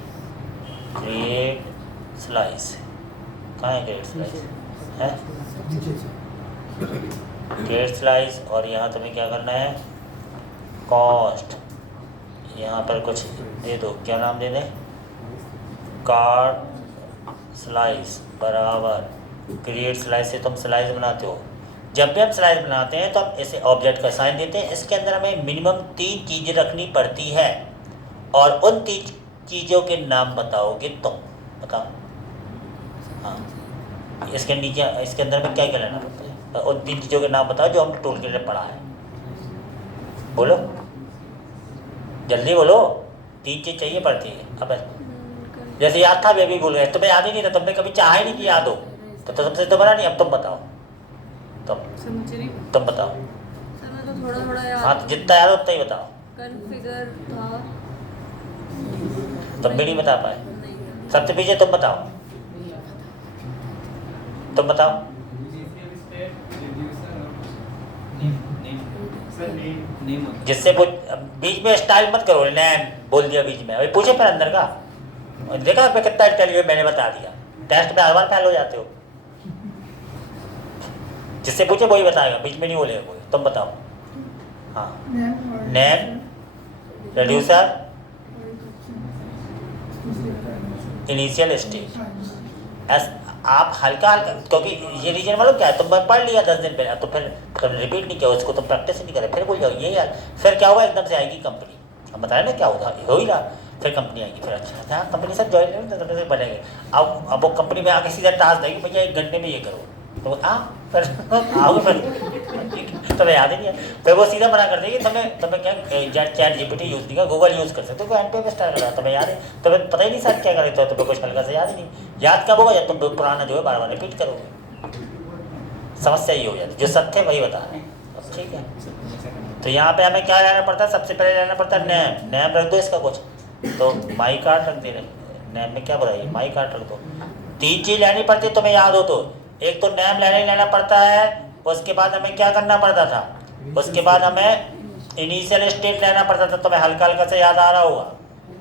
क्रिएट स्लाइस कहाँ है, क्रिएट स्लाइस है, क्रिएट स्लाइस। और यहाँ तुम्हें क्या करना है, कॉस्ट, यहाँ पर कुछ दे दो, क्या नाम दे दें, कार्ड स्लाइस बराबर क्रिएट स्लाइस से तुम स्लाइस बनाते हो। जब भी हम स्लाइस बनाते हैं तो हम इसे ऑब्जेक्ट का साइन देते हैं। इसके अंदर हमें मिनिमम 3 चीज़ें रखनी पड़ती है, और उन 3 चीज़ों के नाम बताओगे तुम, बताओ। हाँ, इसके नीचे इसके अंदर में क्या क्या लेना पड़ता है, उन 3 चीज़ों के नाम बताओ जो हम टूल के लिए पढ़ा है। बोलो जल्दी बोलो, 3 चीज़ चाहिए पड़ती है। अब जैसे याद था, बेबी भूल गए, तुम्हें याद ही नहीं था, तुमने कभी चाहा ही नहीं कि याद हो, तो तुमसे तो बना नहीं। अब तुम बताओ, तुम बताओ। सर मैं तो थोड़ा थोड़ा याद, हाँ, तो जितना याद हो उतना ही बताओ। कॉन्फ़िगर था, तुम भी नहीं बता पाए, नहीं सबसे पीछे तुम बताओ, तुम बताओ। जिससे बीच में स्टाइल मत करो, नैन बोल दिया बीच में, अभी पूछे पर अंदर का देखा मैं कितना इंटेलिजेंट, मैंने बता दिया। टेस्ट में हर बार फेल हो जाते हो, जिससे पूछे वही बताएगा, बीच में नहीं बोलेगा कोई। तुम बताओ। हाँ, नैन, रेड्यूसर, इनिशियल स्टेज। आप हल्का हल्का, क्योंकि ये रीजन मालूम क्या है, तुम पढ़ लिया 10 दिन पहले, तो फिर रिपीट नहीं किया उसको, तुम प्रैक्टिस नहीं करे, फिर भूल जाओ। ये यार फिर क्या हुआ, एकदम से आएगी कंपनी। हम बताए ना क्या होता हो ही रहा, फिर कंपनी आएगी, फिर अच्छा हाँ कंपनी सब ज्वाइन बनेंगे। अब वो कंपनी में आके सीधा टास्क देगी, भैया 1 घंटे में ये करो, तो फिर आओगे, फिर तुम्हें याद ही नहीं है, फिर वो सीधा मना कर देगी। तुम्हें क्या चैट GPT यूज़ नहीं कर, गूगल यूज़ कर सकते हो, एंड पे स्टार्ट करा, तुम्हें याद है, तुम्हें पता ही नहीं सर क्या कर रहे हो, तुम्हें कुछ हल्का से याद ही नहीं। याद कब होगा, जब तुम पुराना जो है बार बार रिपीट करोगे, समस्या ही हो जाती, जो सत्य है वही बता रहे हैं। ठीक है, तो यहाँ पे हमें क्या लेना पड़ता है, सबसे पहले लेना पड़ता है नैम। नैम रख दो इसका कुछ, तो माई कार्ड रख दे रहे, नैम में क्या बुराई, माई कार्ड रख दो। 3 चीज़ लेनी पड़ती है, तुम्हें याद हो तो। एक तो नैम लेना पड़ता है, उसके बाद हमें क्या करना पड़ता था, उसके बाद हमें इनिशियल स्टेट लेना पड़ता था, तुम्हें हल्का हल्का से याद आ रहा होगा।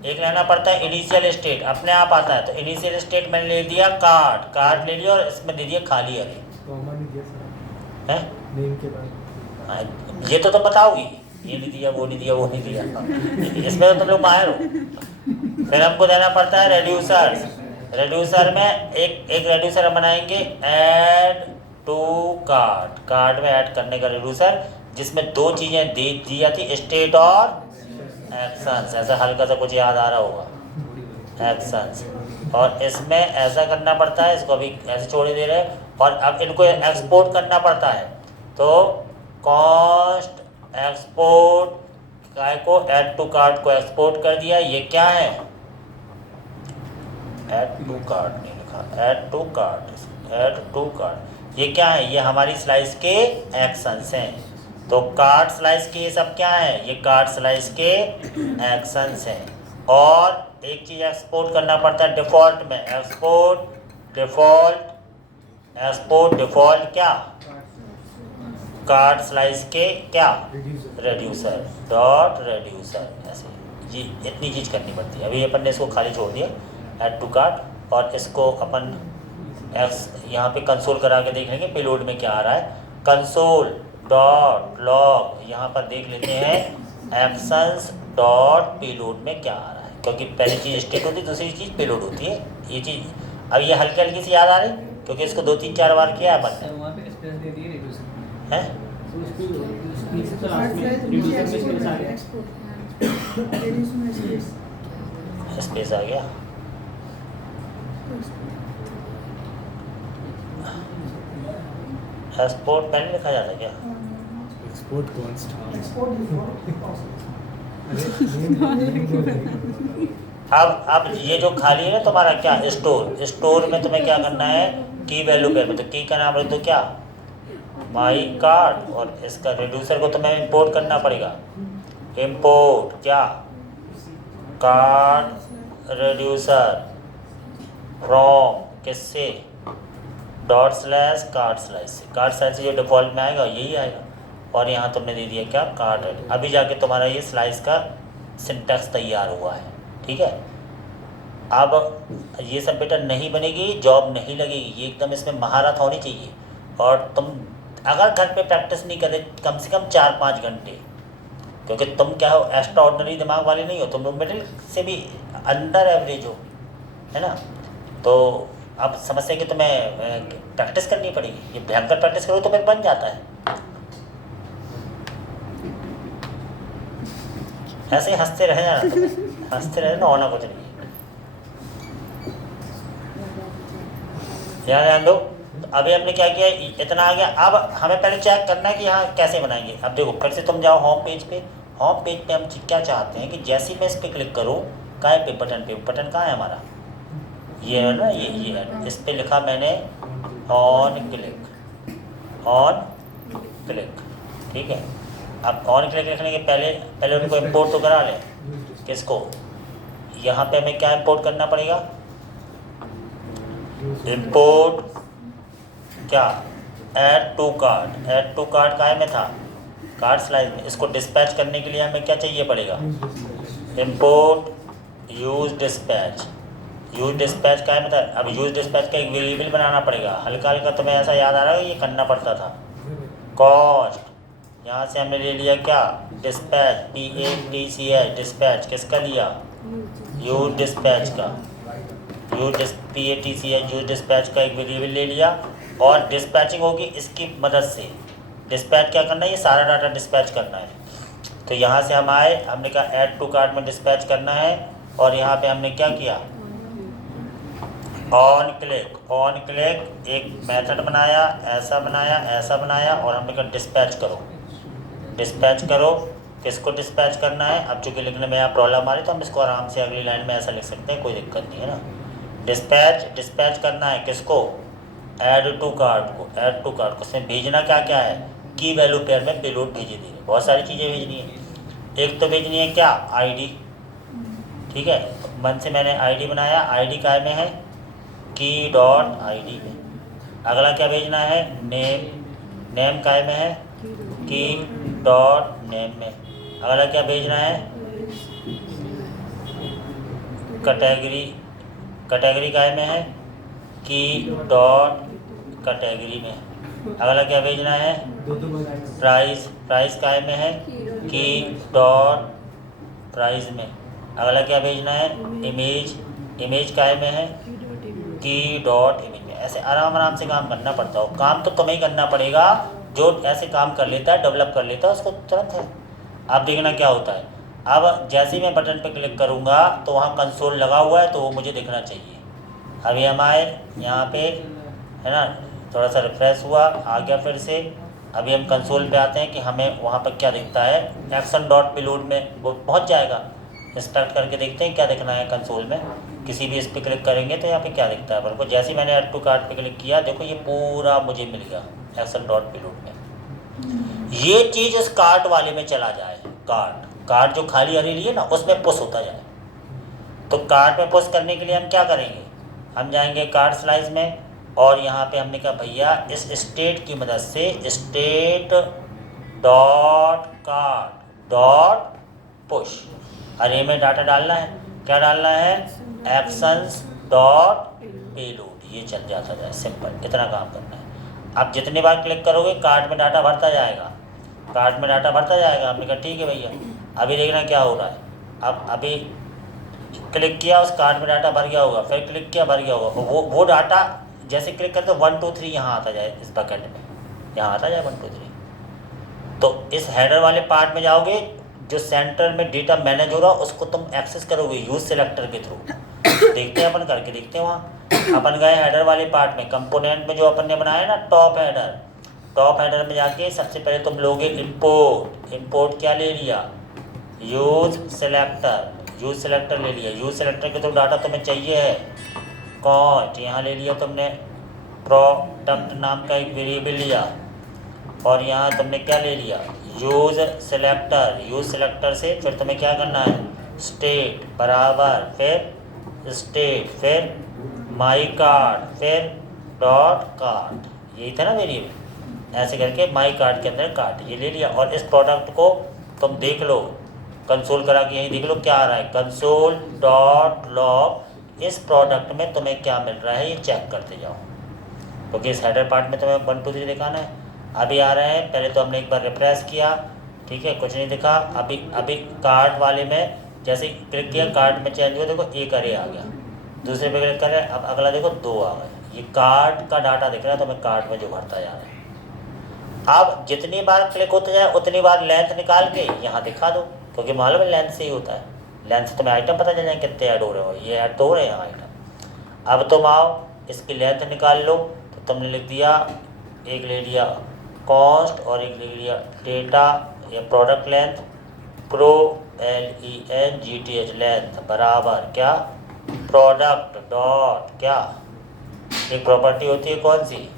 एक लेना पड़ता है इनिशियल स्टेट, अपने आप आता है, तो इनिशियल स्टेट मैंने ले दिया कार्ड ले लिया, और इसमें दे दिया खाली अरे है। हाँ, ये तो तुम बताओगी, ये नहीं दिया, वो नहीं दिया, वो नहीं दिया, इसमें तो तुम लोग माहिर हो। फिर हमको देना पड़ता है रेड्यूसर। रेड्यूसर में एक रेड्यूसर हम बनाएंगे, ऐड टू कार्ड में ऐड करने का रेड्यूसर, जिसमें 2 चीज़ें दे दी जाती, स्टेट और एक्शंस। ऐसा हल्का सा कुछ याद आ रहा होगा, एक्शंस। और इसमें ऐसा करना पड़ता है, इसको अभी ऐसे छोड़े दे रहे हैं, और अब इनको एक्सपोर्ट करना पड़ता है, तो कॉस्ट एक्सपोर्ट काय को ऐड टू कार्ड को एक्सपोर्ट कर दिया। ये क्या है, ऐड टू कार्ड नहीं लिखा, ऐड टू कार्ड, ये क्या है, ये हमारी स्लाइस के एक्शंस हैं। तो कार्ड स्लाइस के ये सब क्या है, ये कार्ड स्लाइस के एक्शंस हैं। और एक चीज़ एक्सपोर्ट करना पड़ता है डिफ़ॉल्ट में, एक्सपोर्ट डिफ़ॉल्ट क्या, कार्ड स्लाइस के क्या, रेड्यूसर डॉट रेड्यूसर। ऐसे ये इतनी चीज़ करनी पड़ती है। अभी अपन ने इसको खाली छोड़ दिया ऐड टू कार्ड, और इसको अपन यहाँ पे कंसोल करा के देख लेंगे पेलोड में क्या आ रहा है। कंसोल डॉट लॉग, यहाँ पर देख लेते हैं एक्शंस डॉट पेलोड में क्या आ रहा है। क्योंकि पहली चीज़ स्टेट होती है, दूसरी चीज़ पेलोड होती है। ये चीज़ अब ये हल्की हल्की सी याद आ रही, क्योंकि इसको 2-3-4 बार किया है अपन सर वहाँ पे स्पेस दे दिए रिड्यूसर ने, हैं? तो उसको नीचे तो लास्ट में रिड्यूसर में स्पेस आ गया। स्पेस आ गया। एक्सपोर्ट पहले लिखा जाता क्या? एक्सपोर्ट कॉन्स्ट अब ये जो खाली है ना तुम्हारा क्या स्टोर में तुम्हें क्या करना है, की वैल्यू पेयर में, तो की का नाम रख दो क्या, माई कार्ड, और इसका रिड्यूसर को तुम्हें इंपोर्ट करना पड़ेगा। इंपोर्ट क्या, कार्ड रिड्यूसर फ्रॉम किससे, डॉट स्लैश कार्ड स्लैश से। कार्ड स्लैश से जो डिफ़ॉल्ट में आएगा यही आएगा, और यहाँ तुमने दे दिया क्या, कार्ड। अभी जाके तुम्हारा ये स्लाइस का सिंटैक्स तैयार हुआ है, ठीक है। अब ये सब बेटा नहीं बनेगी, जॉब नहीं लगेगी, ये एकदम इसमें महारत होनी चाहिए। और तुम अगर घर पे प्रैक्टिस नहीं करे कम से कम 4-5 घंटे, क्योंकि तुम क्या हो, एक्स्ट्रा ऑर्डनरी दिमाग वाले नहीं हो, तुम लोग मिडिल से भी अंडर एवरेज हो, है ना। तो अब समझते कि तुम्हें प्रैक्टिस करनी पड़ेगी, ये भयंकर प्रैक्टिस करो तो फिर बन जाता है। ऐसे ही हंसते रह जाना, तुम्हें हंसते रहना, होना कुछ नहीं है। ध्यान दो। अभी हमने क्या किया, इतना आ गया। अब हमें पहले चेक करना है कि यहाँ कैसे बनाएंगे। अब देखो फिर से तुम जाओ होम पेज पे। होम पेज पे हम क्या चाहते हैं कि जैसे ही मैं इस पर क्लिक करूँ, कहाँ पे बटन पे, बटन कहाँ है हमारा, ये है ना, ये है। इस पर लिखा मैंने ऑन क्लिक, ठीक है। अब ऑन क्लिक लिखने के पहले उनको इंपोर्ट तो करा लें। किसको, यहाँ पे हमें क्या इंपोर्ट करना पड़ेगा, इंपोर्ट क्या, add to cart. Add to cart काय में था, कार्ट स्लाइस में। इसको डिस्पैच करने के लिए हमें क्या चाहिए पड़ेगा, import use dispatch. Use dispatch काय में था। अब यूज डिस्पैच का एक वेरिएबल बनाना पड़ेगा। हल्का हल्का तुम्हें ऐसा याद आ रहा है, ये करना पड़ता था। कॉस्ट, यहाँ से हमने ले लिया क्या, डिस्पैच, PATCH, डिस्पैच किसका लिया, यूज डिस्पैच का, PATCH यूज डिस्पैच का एक वेरिएबल ले लिया। और डिस्पैचिंग होगी इसकी मदद से। डिस्पैच क्या करना है, ये सारा डाटा डिस्पैच करना है। तो यहाँ से हम आए, हमने कहा ऐड टू कार्ट में डिस्पैच करना है, और यहाँ पे हमने क्या किया, ऑन क्लिक एक मेथड बनाया, ऐसा बनाया, और हमने कहा डिस्पैच करो। किसको डिस्पैच करना है। अब चूँकि लिखने में यहाँ प्रॉब्लम आ रही तो हम इसको आराम से अगली लाइन में ऐसा लिख सकते हैं, कोई दिक्कत नहीं है ना। डिस्पैच करना है किसको, ऐड टू कार्ट को। उसमें भेजना क्या क्या है, की वैल्यू पेयर में पेलोड भेजे दे रहे, बहुत सारी चीज़ें भेजनी है। एक तो भेजनी है क्या, ID, ठीक है। मन से मैंने ID बनाया, ID काय में है, की डॉट ID में। अगला क्या भेजना है, नेम काय में है, की डॉट नेम में। अगला क्या भेजना है, कैटेगरी काय में है, की डॉट कैटेगरी में। अगला क्या भेजना है, प्राइस काय में है, की डॉट प्राइस में। अगला क्या भेजना है, इमेज काय में है, की डॉट इमेज में। ऐसे आराम से काम करना पड़ता हो। काम तो तुम्हें ही करना पड़ेगा, जो ऐसे काम कर लेता है, डेवलप कर लेता है, उसको तुरंत है। आप देखना क्या होता है। अब जैसे ही मैं बटन पे क्लिक करूँगा तो वहाँ कंसोल लगा हुआ है, तो वो मुझे दिखना चाहिए। अभी हम आए यहाँ पे, है ना, थोड़ा सा रिफ्रेश हुआ, आ गया फिर से। अभी हम कंसोल पे आते हैं कि हमें वहाँ पर क्या दिखता है, एक्शन डॉट पेलोड में वो पहुँच जाएगा। स्टार्ट करके देखते हैं क्या दिखना है कंसोल में। किसी भी इस पर क्लिक करेंगे तो यहाँ पे क्या दिखता है, बल्कि जैसे ही मैंने ऐड टू कार्ट पे क्लिक किया, देखो ये पूरा मुझे मिल गया एक्शन डॉट पेलोड में। ये चीज़ इस कार्ट वाले में चला जाए, कार्ट जो खाली हरी है ना, उसमें पुश होता जाए। तो कार्ट में पुश करने के लिए हम क्या करेंगे, हम जाएंगे कार्ट स्लाइस में, और यहाँ पे हमने कहा भैया इस स्टेट की मदद से state dot cart dot push, अरे में डाटा डालना है। क्या डालना है, एक्शंस डॉट पेलोड। ये चल जाता है, सिंपल, इतना काम करना है। आप जितनी बार क्लिक करोगे कार्ट में डाटा भरता जाएगा, हमने कहा ठीक है भैया। अभी देखना क्या हो रहा है। अब अभी क्लिक किया उस कार्ड में डाटा भर गया होगा, फिर क्लिक किया भर गया होगा, वो डाटा जैसे क्लिक करते 1 2 3 यहाँ आता जाए, इस बकेट में यहाँ आता जाए 1 2 3। तो इस हेडर वाले पार्ट में जाओगे, जो सेंटर में डेटा मैनेज हो रहा उसको तुम एक्सेस करोगे यूज सेलेक्टर के थ्रू। देखते हैं अपन करके देखते हैं। वहाँ अपन गए हेडर वाले पार्ट में, कंपोनेंट में जो अपन ने बनाया ना टॉप हेडर में जाके सबसे पहले तुम लोगे इंपोर्ट क्या ले लिया, यूज सेलेक्टर ले लिया। यूज सेलेक्टर के थ्रू डाटा तुम्हें चाहिए है कॉस्ट, यहाँ ले लिया तुमने। प्रोडक्ट नाम का एक वेरिएबल लिया और यहाँ तुमने क्या ले लिया, यूज सेलेक्टर से फिर तुम्हें क्या करना है, स्टेट बराबर, फिर माई कार्ड, फिर डॉट कार्ड, यही था ना वेरिएबल। ऐसे करके माई कार्ड के अंदर कार्ड ये ले लिया। और इस प्रोडक्ट को तुम देख लो, कंसोल करा के यहीं देख लो क्या आ रहा है, कंसोल डॉट लॉग। इस प्रोडक्ट में तुम्हें क्या मिल रहा है ये चेक करते जाओ, क्योंकि इस हेडर पार्ट में तुम्हें 1 2 3 दिखाना है। अभी आ रहे हैं, पहले तो हमने एक बार रिफ्रेश किया, ठीक है, कुछ नहीं दिखा। अभी कार्ड वाले में जैसे क्लिक किया कार्ड में चेंज हुआ, देखो एक अरे आ गया। दूसरे पे क्लिक कर रहे हैं, अब अगला देखो 2 आ गए। ये कार्ड का डाटा दिख रहा है तुम्हें, कार्ड में जो भरता जा रहा है। अब जितनी बार क्लिक होते जाए उतनी बार लेंथ निकाल के यहाँ दिखा दो, क्योंकि मालूम है लेंथ से ही होता है। लेंथ से तुम्हें आइटम पता चल जाए कितने ऐड हो रहे हो, ये ऐड तो हो रहे हैं यहाँ आइटम। अब तुम आओ इसकी लेंथ निकाल लो, तो तुमने लिख दिया, एक ले लिया कॉस्ट और एक ले लिया डेटा या प्रोडक्ट लेंथ, LENGTH लेंथ बराबर क्या, प्रोडक्ट डॉट क्या, एक प्रॉपर्टी होती है कौन सी,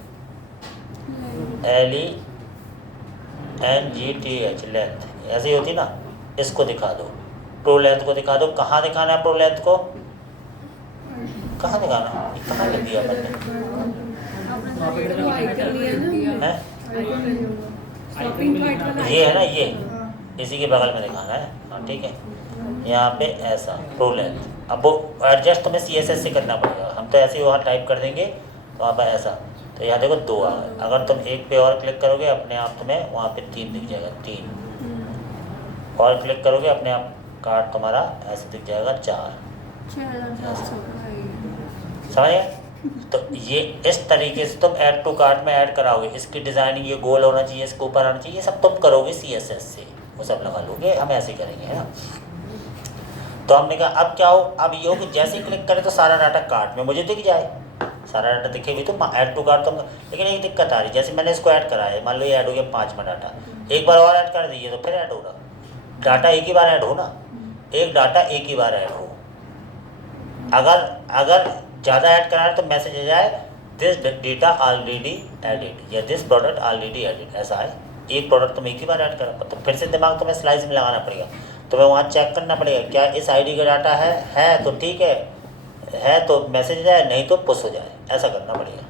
LENGTH लेंथ, ऐसी होती ना। इसको दिखा दो, प्रो लेंथ को दिखा दो। कहाँ दिखाना है प्रो लेंथ को, कहाँ दिखाना है, कहाँ लिख दिया अपन ने, ये है ना, ये इसी के बगल में दिखाना है। हाँ ठीक है, यहाँ पे ऐसा प्रो लेंथ। अब वो एडजस्ट तुम्हें CSS से करना पड़ेगा, हम तो ऐसे ही वहाँ टाइप कर देंगे तो वहाँ पर ऐसा। तो यहाँ देखो 2 आ गए। अगर तुम एक पे और क्लिक करोगे अपने आप तुम्हें वहाँ पे 3 दिख जाएगा, 3 और क्लिक करोगे अपने आप कार्ड तुम्हारा ऐसे दिख जाएगा 4। समझ गए? तो ये इस तरीके से तुम ऐड टू कार्ट में ऐड कराओगे। इसकी डिज़ाइनिंग ये गोल होना चाहिए, इसके ऊपर आना चाहिए, ये सब तुम करोगे CSS से, वो सब लगा लोगे। हम ऐसे करेंगे, है ना। तो हमने कहा अब क्या हो, अब ये हो कि जैसे ही क्लिक करें तो सारा डाटा कार्ट में मुझे दिख जाए। सारा डाटा दिखे भी तो ऐड टू कार्ट तुम, लेकिन एक दिक्कत आ रही, जैसे मैंने इसको ऐड करा है, मान लो ये ऐड हो गया 5वां डाटा, एक बार और ऐड कर दीजिए तो फिर ऐड होगा। डाटा एक ही बार ऐड हो ना, एक डाटा एक ही बार ऐड हो। अगर ज़्यादा ऐड कराना है तो मैसेज आ जाए दिस डेटा ऑलरेडी एडिड या दिस प्रोडक्ट ऑलरेडी एडिड, ऐसा है। एक प्रोडक्ट तुम एक ही बार ऐड करा, तो फिर से दिमाग तुम्हें स्लाइस में लगाना पड़ेगा। तुम्हें वहाँ चेक करना पड़ेगा क्या इस ID का डाटा है तो ठीक है तो मैसेज जाए, नहीं तो पुश हो जाए, ऐसा करना पड़ेगा।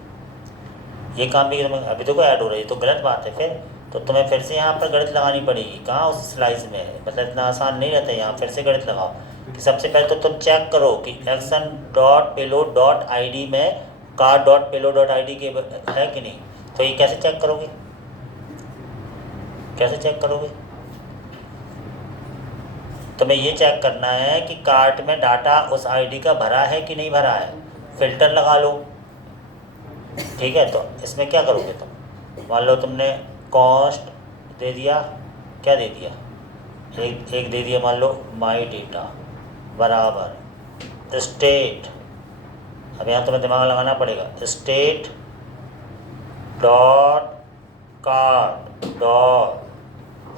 ये काम भी तुम्हें अभी तो ऐड हो रही है तो गलत बात है फिर, तो तुम्हें फिर से यहाँ पर गणित लगानी पड़ेगी। कहाँ उस स्लाइस में, मतलब इतना आसान नहीं रहता। यहाँ फिर से गणित लगाओ कि सबसे पहले तो तुम चेक करो कि action dot payload dot ID में card dot payload dot ID के है कि नहीं। तो ये कैसे चेक करोगे, कैसे चेक करोगे? तुम्हें ये चेक करना है कि कार्ट में डाटा उस ID का भरा है कि नहीं भरा है। फिल्टर लगा लो, ठीक है। तो इसमें क्या करोगे तुम, मान लो तुमने कॉस्ट दे दिया, क्या दे दिया, एक दे दिया, मान लो माई डेटा बराबर स्टेट। अब यहाँ तुम्हें दिमाग लगाना पड़ेगा, state dot card dot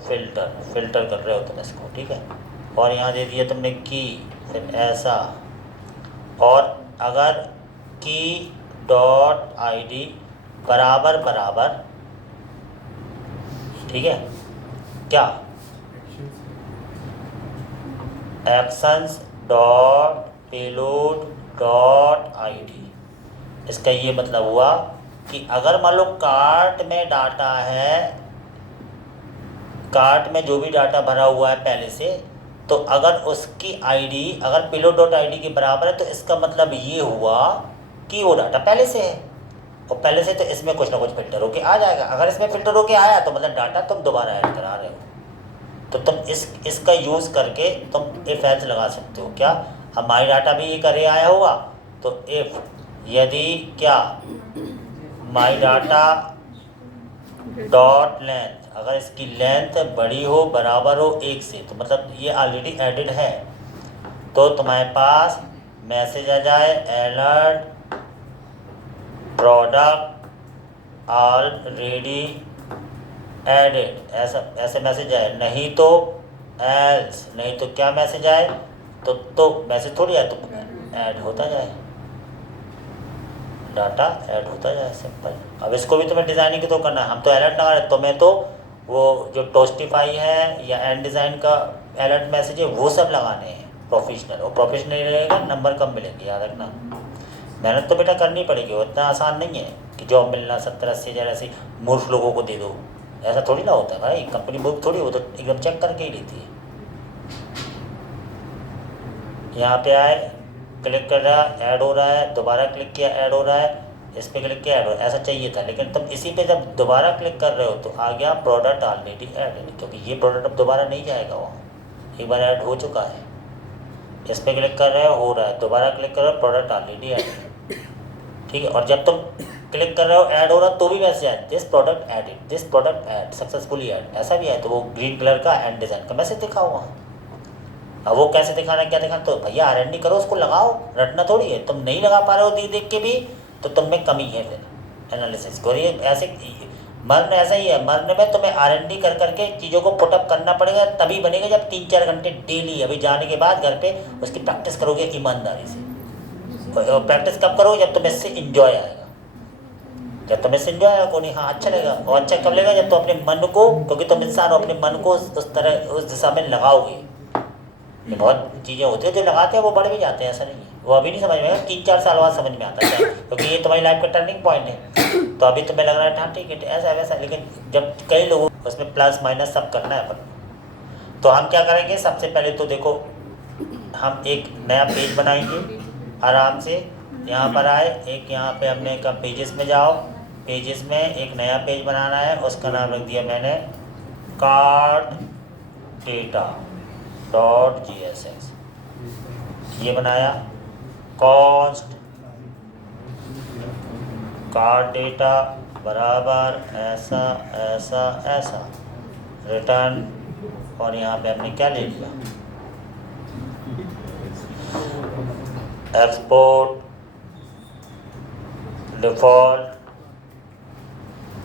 filter कर रहे हो तुम इसको, ठीक है। और यहाँ दे दिया तुमने की, फिर ऐसा। और अगर की डॉट ID बराबर ठीक है, क्या actions dot payload dot ID। इसका ये मतलब हुआ कि अगर मान लो कार्ट में डाटा है, कार्ट में जो भी डाटा भरा हुआ है पहले से, तो अगर उसकी ID अगर पेलोड डॉट ID के बराबर है तो इसका मतलब ये हुआ कि वो डाटा पहले से है, और पहले से तो इसमें कुछ ना कुछ फिल्टर होके आ जाएगा। अगर इसमें फिल्टर होके आया तो मतलब डाटा तुम दोबारा ऐड करा रहे हो। तो तुम इसका यूज़ करके तुम इफ एल्स लगा सकते हो। क्या, अब माई डाटा भी एक अरे आया होगा, तो इफ यदि क्या माई डाटा डॉट लेंथ, अगर इसकी लेंथ बड़ी हो बराबर हो 1 से, तो मतलब ये ऑलरेडी एडिड है, तो तुम्हारे पास मैसेज आ जाए अलर्ट प्रोडक्ट ऑलरेडी एडिड, ऐसे मैसेज आए। नहीं तो एल्स, नहीं तो क्या मैसेज आए, तो मैसेज थोड़ी आए, तो ऐड होता जाए, डाटा ऐड होता जाए, सिंपल। अब इसको भी तुम्हें डिज़ाइनिंग के तो करना है, हम तो अलर्ट लगा रहे, तुम्हें तो वो जो टोस्टिफाई है या एंड डिज़ाइन का अलर्ट मैसेज है वो सब लगाने हैं प्रोफेशनल, और प्रोफेशनल रहेगा नंबर कम मिलेंगे, याद रखना। मेहनत तो बेटा करनी पड़ेगी, वो इतना आसान नहीं है कि जॉब मिलना 70-80 हज़ार ऐसे मूर्ख लोगों को दे दो, ऐसा थोड़ी ना होता है भाई। कंपनी मूर्ख थोड़ी, वो तो एकदम चेक करके ही लेती है। यहाँ पे आए, क्लिक कर रहा है ऐड हो रहा है, दोबारा क्लिक किया ऐड हो रहा है, इस पर क्लिक किया ऐड हो रहा है, ऐसा चाहिए था। लेकिन तुम इसी पे जब दोबारा क्लिक कर रहे हो तो आ गया प्रोडक्ट ऑलरेडी ऐड, क्योंकि ये प्रोडक्ट अब दोबारा नहीं जाएगा वहाँ, एक बार ऐड हो चुका है। इस पर क्लिक कर रहे हो रहा है, दोबारा क्लिक कर रहे हो प्रोडक्ट ऑलरेडी ऐड, ठीक है। और जब तुम क्लिक कर रहे हो ऐड हो रहा तो भी मैसेज आए this product added, this product add successfully add, ऐसा भी है, तो वो ग्रीन कलर का एंड डिज़ाइन का मैसेज दिखा हुआ। अब वो कैसे दिखाना क्या दिखाना, तो भैया R&D करो, उसको लगाओ, रटना थोड़ी है। तुम नहीं लगा पा रहे हो देख के भी, तो तुम में कमी है। फिर एनालिसिस करो, ये ऐसे मर्न ऐसा ही है, मर्न में तुम्हें R&D कर करके चीज़ों को पुटअप करना पड़ेगा, तभी बनेगा जब 3-4 घंटे डेली अभी जाने के बाद घर पे उसकी प्रैक्टिस करोगे ईमानदारी से। और प्रैक्टिस कब करोगे, जब तुम्हें इससे इंजॉय आएगा, जब तुम्हें इससे इंजॉय आएगा, को नहीं हाँ अच्छा लगेगा। और अच्छा कब लगेगा, जब तुम अपने मन को, क्योंकि तुम इंसान हो, अपने मन को उस तरह उस दिशा में लगाओगे। ये बहुत चीज़ें होती है जो लगाते हैं वो बढ़ भी जाते हैं, ऐसा नहीं है। वो अभी नहीं समझ में आएगा, 3-4 साल बाद समझ में आता है, क्योंकि ये तुम्हारी लाइफ का टर्निंग पॉइंट है। तो अभी तुम्हें लग रहा है हाँ ठीक है ऐसा है वैसा, लेकिन जब कई लोगों उसमें प्लस माइनस सब करना है अपन। तो हम क्या करेंगे, सबसे पहले तो देखो हम एक नया पेज बनाएंगे आराम से। यहाँ पर आए, एक यहाँ पे हमने कहा पेजेस में जाओ, पेजेस में एक नया पेज बनाना है, उसका नाम रख दिया मैंने कार्ड डेटा .gss, ये बनाया। कॉस्ट कार्ड डेटा बराबर ऐसा ऐसा ऐसा, रिटर्न, और यहाँ पे हमने क्या ले लिया, एक्सपोर्ट डिफ़ॉल्ट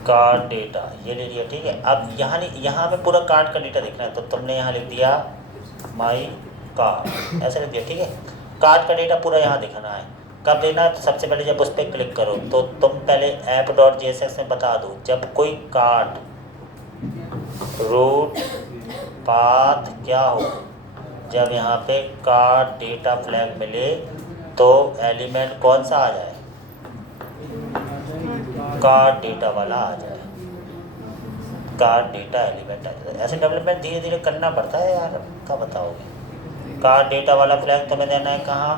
कार्ड डेटा, ये ले लिया, ठीक है। अब यहाँ नहीं, यहाँ हमें पूरा कार्ड का डेटा देखना है, तो तुमने यहाँ लिख दिया माई कार्ड, ऐसे लिख दिया, ठीक है। कार्ड का डेटा पूरा यहाँ दिखाना है। कब देना है, तो सबसे पहले जब उस पर क्लिक करो तो तुम पहले app.js में बता दो, जब कोई कार्ड रूट पाथ क्या हो, जब यहाँ पे कार्ड डेटा फ्लैग मिले तो एलिमेंट कौन सा आ जाए, कार्ड डेटा वाला आ जाए, कार्ड डेटा एलिमेंट आ जाए। ऐसे डेवलपमेंट धीरे धीरे करना पड़ता है यार, क्या बताओगे। कार्ड डेटा वाला फ्लैग तुम्हें देना है कहाँ,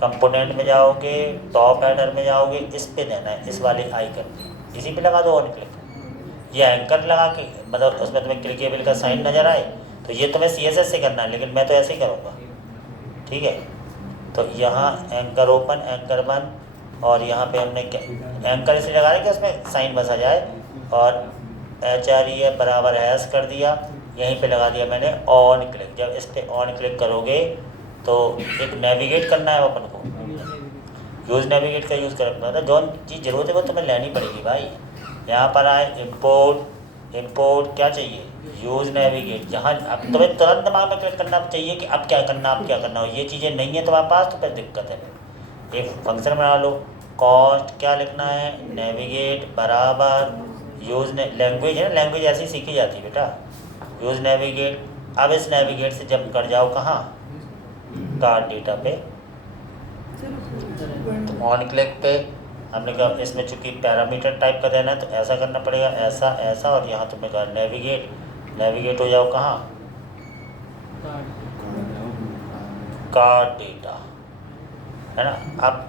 कंपोनेंट में जाओगे, टॉप हेडर में जाओगे, इस पे देना है, इस वाले आइकन पे, इसी पे लगा दो ऑन क्लिक। ये एंकर लगा के, मतलब उसमें तुम्हें क्लिकेबल का साइन नज़र आए, तो ये तुम्हें CSS से करना है, लेकिन मैं तो ऐसे ही करूँगा, ठीक है। तो यहाँ एंकर ओपन, एंकर बंद, और यहाँ पे हमने एंकर इसलिए लगा रहे कि उसमें साइन बसा जाए, और HREF बराबर हैश कर दिया, यहीं पे लगा दिया मैंने ऑन क्लिक। जब इस पर ऑन क्लिक करोगे तो एक नेविगेट करना है अपन को, यूज़ नेविगेट का यूज़ करना था, जो चीज़ ज़रूरत है वो तुम्हें लेनी पड़ेगी भाई। यहाँ पर आए इंपोर्ट क्या चाहिए, यूज़ नेविगेट, जहाँ अब तुम्हें तुरंत दिमाग में क्लिक करना चाहिए कि अब क्या करना, अब क्या करना हो। ये चीज़ें नहीं है तुम्हारे पास तो फिर दिक्कत है। फिर एक फंक्शन बना लो, कॉस्ट क्या लिखना है, नेविगेट बराबर यूज़ लैंग्वेज है ना, लैंग्वेज ऐसी सीखी जाती है बेटा, यूज़ नेविगेट। अब इस नेविगेट से जब कर जाओ कहाँ, कार्ड डेटा पे, तो ऑन क्लिक पे हमने कहा इसमें चूँकि पैरामीटर टाइप का देना है तो ऐसा करना पड़ेगा, ऐसा ऐसा, और यहाँ तुमने कहा नेविगेट हो जाओ कहाँ, कार्ड डेटा, है ना।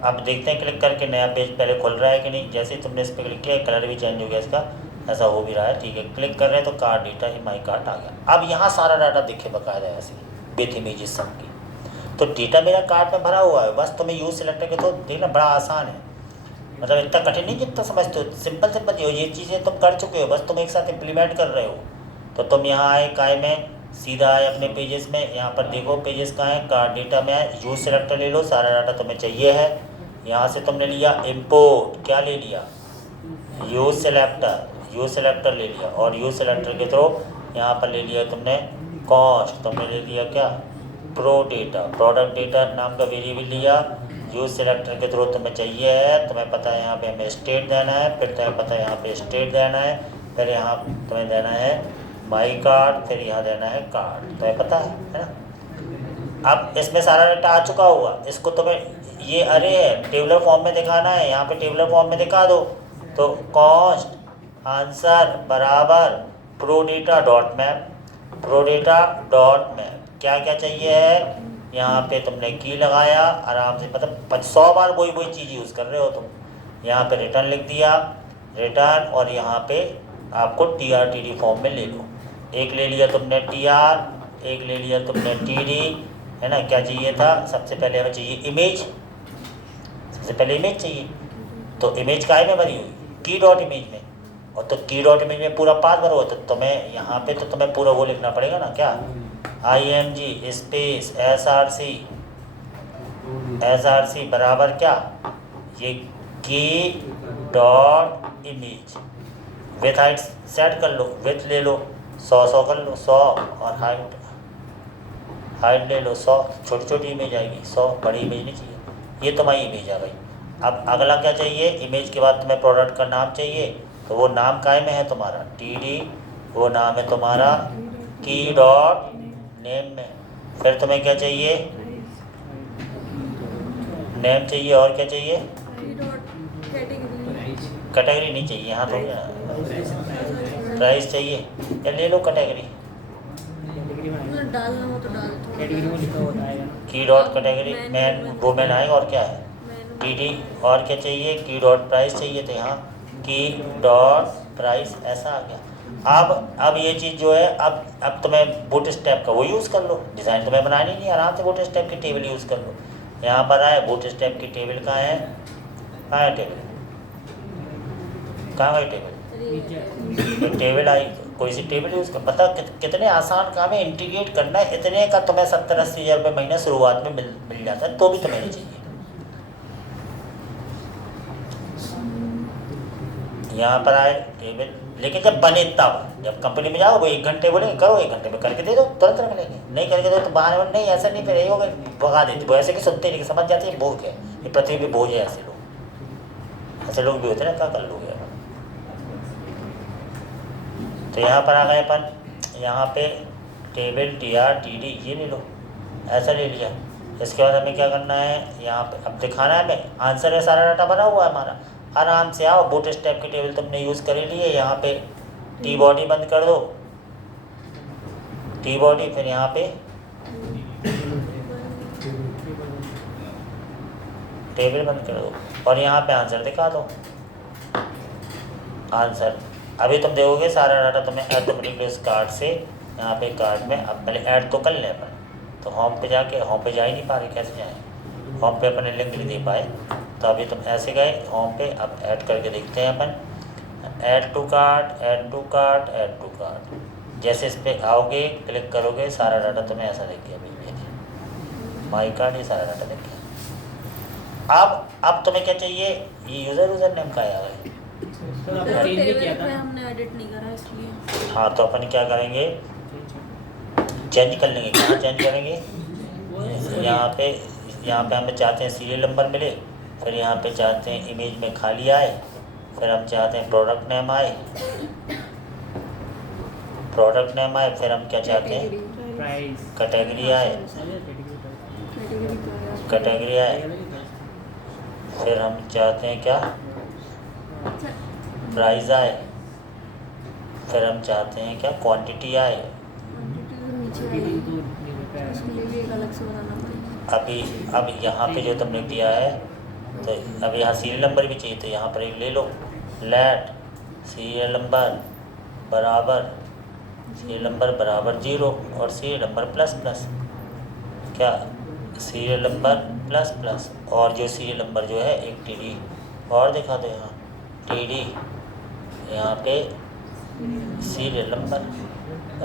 अब देखते हैं क्लिक करके नया पेज पहले खुल रहा है कि नहीं। जैसे ही तुमने इस पर क्लिक किया कलर भी चेंज हो गया इसका, ऐसा हो भी रहा है, ठीक है। क्लिक कर रहे हैं तो कार्ड डेटा ही माई कार्ड आ गया। अब यहाँ सारा डाटा दिखे बकायदा ऐसे विथ इमेजेस सबकी। तो डेटा मेरा कार्ट में भरा हुआ है, बस तुम्हें यूज सेलेक्टर के तो देखना बड़ा आसान है, मतलब इतना कठिन नहीं जितना समझते हो, सिंपल सिंपल ये चीज़ें तुम कर चुके हो, बस तुम एक साथ इम्प्लीमेंट कर रहे हो। तो तुम यहाँ आए काय में, सीधा आए अपने पेजेस में, यहाँ पर देखो पेजेस कहाँ है, कार्ड डेटा में आए, यूज सेलेक्टर ले लो, सारा डाटा तुम्हें चाहिए है। यहाँ से तुमने लिया इम्पोर्ट, क्या ले लिया, यूज सेलेक्टर ले लिया, और यूज सेलेक्टर के थ्रू यहाँ पर ले लिया तुमने कॉस्ट, तुमने ले लिया क्या, प्रो डेटा, प्रोडक्ट डेटा नाम का वेरिएबल लिया। यूज सेलेक्टर के थ्रू तुम्हें चाहिए है, तुम्हें पता है यहाँ पे हमें स्टेट देना है, फिर तुम्हें पता है यहाँ पे स्टेट देना है, फिर यहाँ तुम्हें देना है माई कार्ड, फिर यहाँ देना है कार्ड, तुम्हें पता है ना। अब इसमें सारा डाटा आ चुका हुआ, इसको तुम्हें ये अरे है टेबलर फॉर्म में दिखाना है, यहाँ पे टेबलर फॉर्म में दिखा दो। तो कॉस्ट आंसर बराबर प्रोडेटा डॉट मैप, प्रोडेटा डॉट मैप, क्या क्या चाहिए है, यहाँ पे तुमने की लगाया आराम से, मतलब 100 बार वही चीज़ यूज़ कर रहे हो तुम। यहाँ पे रिटर्न लिख दिया, रिटर्न, और यहाँ पे आपको TR-TD फॉर्म में ले लो, एक ले लिया तुमने TR, एक ले लिया तुमने TD, है ना। क्या चाहिए था, सबसे पहले हमें चाहिए इमेज, सबसे पहले इमेज चाहिए, तो इमेज काय में भरी हुई, की डॉट इमेज में, और तो की डॉट इमेज में पूरा पाथ भरो, तो तुम्हें यहाँ पे तो तुम्हें पूरा वो लिखना पड़ेगा ना, क्या IMG स्पेस SRC बराबर क्या, ये की dot image, with height set कर लो, विथ ले लो 100 कर लो 100, और हाइट ले लो 100, छोटी छोटी इमेज आएगी 100, बड़ी इमेज नहीं चाहिए। ये तुम्हारी इमेज आ गई। अब अगला क्या चाहिए, इमेज के बाद तुम्हें प्रोडक्ट का नाम चाहिए, तो वो नाम काय में है तुम्हारा, TD, वो नाम है तुम्हारा की डॉट नेम में। फिर तुम्हें क्या चाहिए, नेम चाहिए, और क्या चाहिए, कैटेगरी नहीं चाहिए, यहाँ तो प्राइस चाहिए, या ले लो कैटेगरी, डालना हो तो डाल दो। कैटेगरी में लिखा होता है की डॉट कैटेगरी मैन वुमेन आएगा, और क्या है TD, और क्या चाहिए, की डॉट प्राइस चाहिए, तो यहाँ की डॉट प्राइस, ऐसा आ गया। अब ये चीज़ जो है, अब तुम्हें बूट स्टेप का वो यूज़ कर लो, डिज़ाइन तुम्हें बनानी नहीं, आराम से बूट स्टेप की टेबल यूज़ कर लो। यहाँ पर आए बूट स्टेप की टेबल कहाँ है, कहाँ है टेबल, कहाँ है टेबल, तो टेबल आई, कोई सी टेबल यूज़ कर, पता कितने आसान काम है, इंटीग्रेट करना है, इतने का तुम्हें 70-80 हज़ार रुपये महीना शुरुआत में मिल जाता है, तो भी तुम्हें नहीं चाहिए। यहाँ पर आए टेबल, लेकिन जब बने तब, जब कंपनी में जाओ वो 1 घंटे बोलेंगे करो, 1 घंटे में करके दे दो, तुरंत रख लेंगे, नहीं करके दो तो बहाने नहीं, ऐसा नहीं, फिर यही होगा भगा देते, वो ऐसे कि सुनते नहीं, समझ जाते हैं बोझ है, ये पृथ्वी पे बोझ है, ऐसे लोग भी होते हैं ना, क्या कर लोगे। तो यहाँ पर आ गए अपन, यहाँ पे टेबल TR-TD ये ले लो, ऐसा ले लिया। इसके बाद हमें क्या करना है, यहाँ पे अब दिखाना है हमें, आंसर है, सारा डाटा भरा हुआ है हमारा, आराम से आओ, बूट स्टेप की टेबल तुमने यूज़ कर ली है, यहाँ पे T बॉडी बंद कर दो, T बॉडी, फिर यहाँ पे टेबल बंद कर दो, और यहाँ पे आंसर दिखा दो, आंसर। अभी तुम देखोगे सारा डाटा तुम्हें ऑटोमेटिकली इस कार्ड से, यहाँ पे कार्ड में, अब पहले ऐड तो कर लें अपन, तो होम पे जाके, होम पे जा ही नहीं पा रहे, कैसे जाएँ, होम पे अपने लिंक नहीं दे पाए, तो अभी तुम ऐसे गए होम पे, अब ऐड करके देखते हैं अपन, add to cart, add to cart, add to cart, जैसे इस पर आओगे क्लिक करोगे, सारा डाटा तुम्हें ऐसा दिख गया, भाई माई कार्ड, ये सारा डाटा दिख गया। अब तुम्हें क्या चाहिए, ये यूज़र नेम का आ गया, तो आपने चेंज भी किया था, हमने एडिट नहीं करा इसलिए। हाँ, तो अपन क्या करेंगे, चेंज कर लेंगे, कहाँ चेंज करेंगे, यहाँ पे हमें चाहते हैं सीरियल नंबर मिले, फिर यहाँ पे चाहते हैं इमेज में खाली आए, फिर हम चाहते हैं प्रोडक्ट नेम आए, फिर हम क्या चाहते हैं, प्राइस, कैटेगरी आए, फिर हम चाहते हैं क्या, प्राइस आए, फिर हम चाहते हैं क्या, क्वांटिटी आए। अब यहाँ पे जो तुमने दिया है, तो अब यहाँ सीरियल नंबर भी चाहिए, तो यहाँ पर एक ले लो, लेट सीरियल नंबर बराबर 0 और सीरियल नंबर प्लस क्या सीरियल नंबर प्लस प्लस, और जो सीरियल नंबर जो है एक टीडी और दिखा दो यहाँ, टीडी यहाँ पे सीरियल नंबर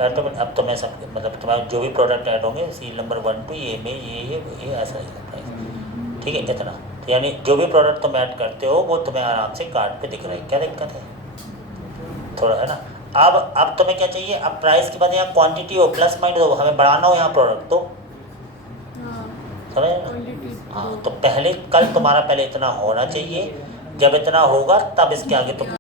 ऑटोमेटिक। अब तो मैं सब मतलब तुम्हारे जो भी प्रोडक्ट ऐड होंगे सीरियल नंबर 1 टू ये में ये ऐसा ही प्राइस, ठीक है इतना। तो यानी जो भी प्रोडक्ट तुम ऐड करते हो वो तुम्हें आराम से कार्ड पे दिख रहा है, क्या दिक्कत है थोड़ा, है ना। अब तुम्हें क्या चाहिए, अब प्राइस के बाद यहाँ क्वांटिटी हो प्लस माइनस हो, हमें बढ़ाना हो यहाँ प्रोडक्ट तो हाँ समझ ना। क्वांटिटी हाँ तो पहले कल तुम्हारा पहले इतना होना चाहिए, जब इतना होगा तब इसके आगे तुम